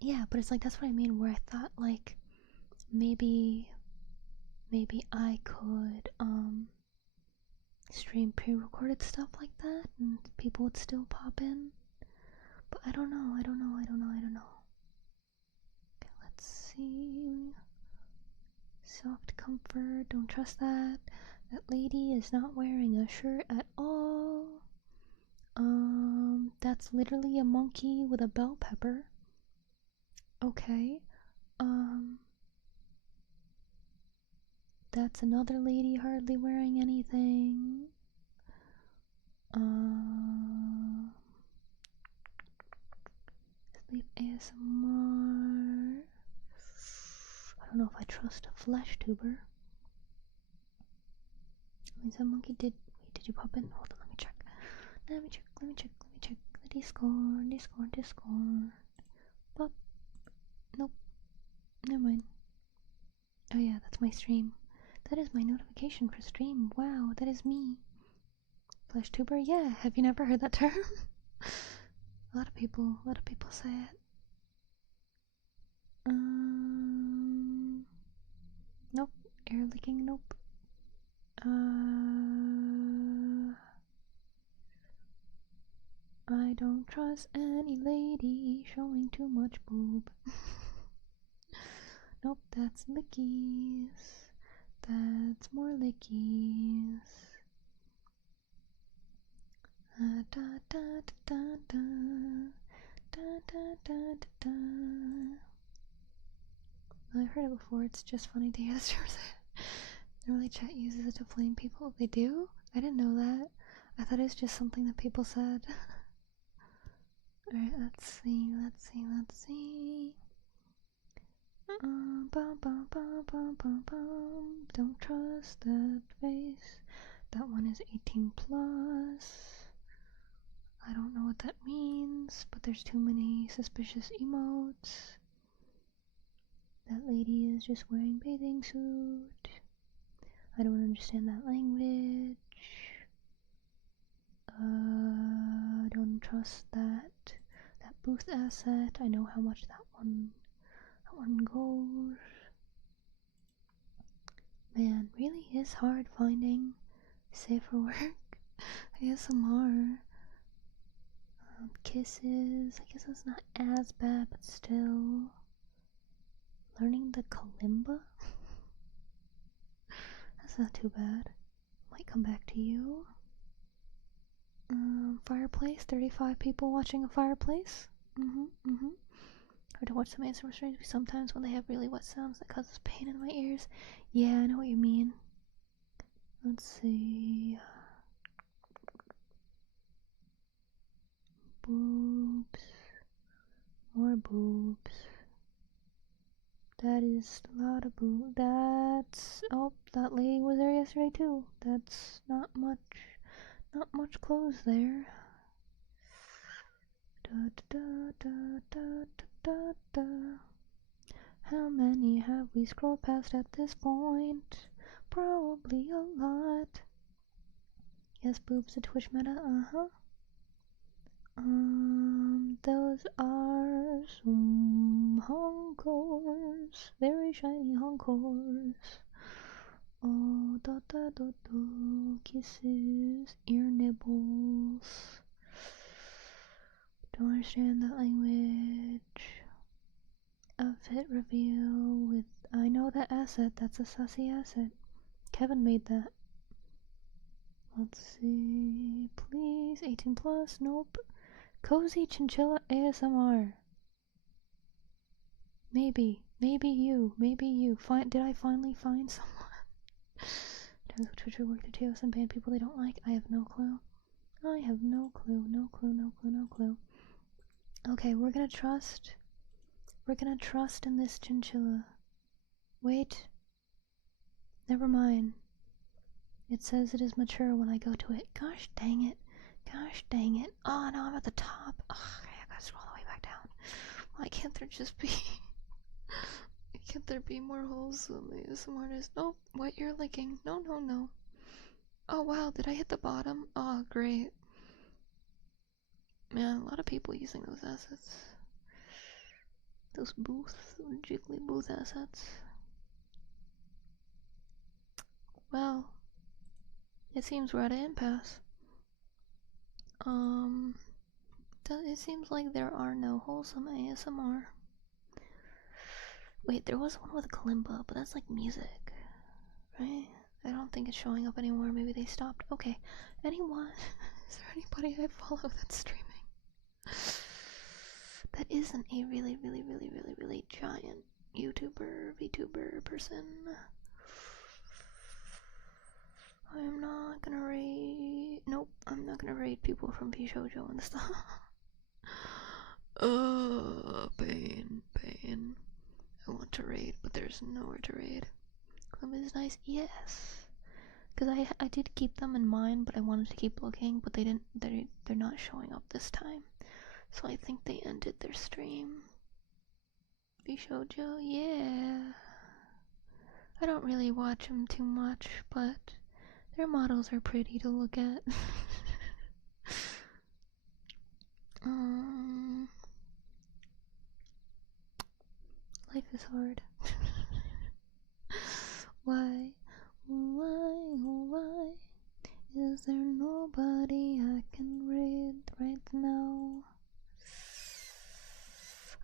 Yeah, but it's like that's what I mean. Where I thought like maybe I could stream pre-recorded stuff like that and people would still pop in, but I don't know. Okay, let's see. Soft comfort, don't trust that. That lady is not wearing a shirt at all. That's literally a monkey with a bell pepper. Okay. That's another lady hardly wearing anything. Sleep ASMR. I don't know if I trust a flesh tuber. Means that monkey did. Wait, did you pop in? Hold on, let me check. Let me check. The Discord. Pop. Nope. Never mind. Oh yeah, that's my stream. That is my notification for stream. Wow, that is me. Flesh tuber? Yeah, have you never heard that term? A lot of people say it. Nope. Air leaking, nope. I don't trust any lady showing too much boob. Nope, that's lickies. That's more lickies. Da da da da da da da da da. I've heard it before. It's just funny to hear the streamers say it. Normally chat uses it to flame people. They do? I didn't know that. I thought it was just something that people said. Alright, let's see. Don't trust that face. That one is 18 plus. I don't know what that means, but there's too many suspicious emotes. That lady is just wearing bathing suit. I don't understand that language. Don't trust that booth asset. I know how much that one goes. Man, really is hard finding safer work. ASMR. Kisses. I guess that's not as bad, but still. Learning the kalimba? That's not too bad. Might come back to you. Fireplace. 35 people watching a fireplace. Hard to watch some ASMR streams sometimes when they have really wet sounds that causes pain in my ears. Yeah, I know what you mean. Let's see. Boobs. More boobs. That is a lot of boobs. That's... Oh, that lady was there yesterday too. That's not much clothes there. How many have we scrolled past at this point? Probably a lot. Yes, boobs, a Twitch meta, those are some hunkers, very shiny hunkers. Oh, kisses, ear nibbles. Don't understand that language. Outfit reveal with, I know that asset, that's a sassy asset. Kevin made that. Let's see, please, 18 plus, nope. Cozy Chinchilla ASMR. Maybe you. Did I finally find someone? Depends what Twitcher work their tails and ban people they don't like. I have no clue. No clue. Okay, we're gonna trust in this chinchilla. Wait. Never mind. It says it is mature when I go to it. Gosh dang it. Oh no, I'm at the top. Ugh, I gotta scroll all the way back down. Why can't there just be... Can't there be more wholesome ASMR artists? Nope, what you're licking. No. Oh wow, did I hit the bottom? Oh, great. Man, a lot of people using those assets. Those jiggly booth assets. Well, it seems we're at an impasse. It seems like there are no wholesome ASMR. Wait, there was one with kalimba, but that's like music, right? I don't think it's showing up anymore. Maybe they stopped. Okay, anyone? Is there anybody I follow that's streaming? That isn't a really giant YouTuber, VTuber person. I'm not gonna raid. Nope, I'm not gonna raid people from P-Shoujo and stuff. Pain. I want to raid, but there's nowhere to raid. Club is nice, yes. Because I did keep them in mind, but I wanted to keep looking, but they're not showing up this time. So I think they ended their stream. Bishoujo, yeah. I don't really watch them too much, but their models are pretty to look at. Life is hard. Why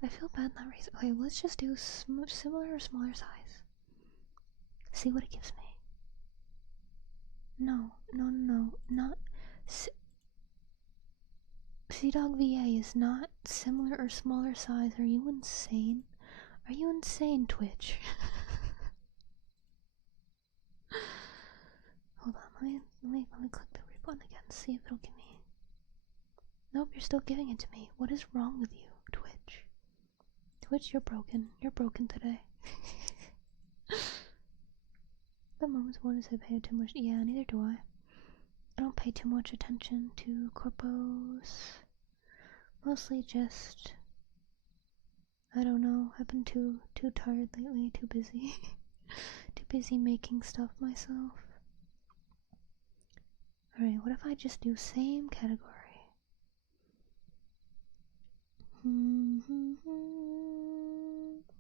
I feel bad not raising. Okay, let's just do similar or smaller size. See what it gives me. No, not. Sea Dog VA is not similar or smaller size. Are you insane? Are you insane, Twitch? Hold on, let me click the read button again. See if it'll give me. Nope, you're still giving it to me. What is wrong with you, Twitch? Twitch, you're broken. You're broken today. The moments one is I pay too much. Yeah, neither do I. I don't pay too much attention to corpos. Mostly just, I don't know. I've been too tired lately. Too busy. Too busy making stuff myself. Alright, what if I just do same category?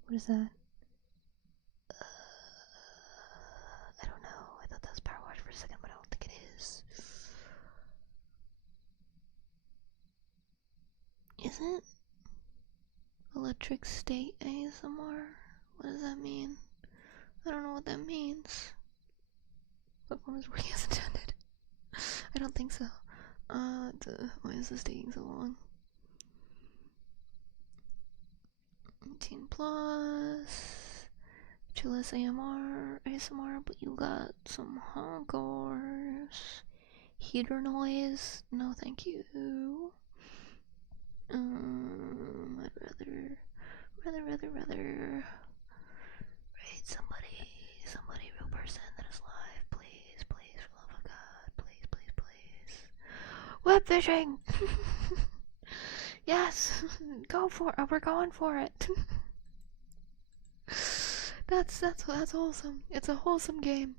What is that? I don't know. I thought that was Power Wash for a second, but I don't think it is. Is it? Electric State ASMR? What does that mean? I don't know what that means. But one is working as intended. I don't think so. Why is this taking so long? 18 plus. Chillis ASMR, but you got some honkers. Heater noise? No, thank you. I'd rather raid somebody real person that is live, please, for the love of God, please. Web fishing! Yes! Go for it, we're going for it. That's wholesome. It's a wholesome game.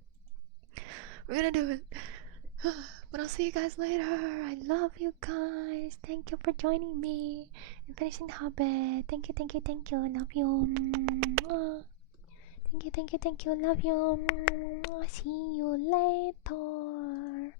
We're gonna do it. But I'll see you guys later. I love you guys. Thank you for joining me and finishing the Hobbit. Thank you. I love you. Thank you. Love you. See you later.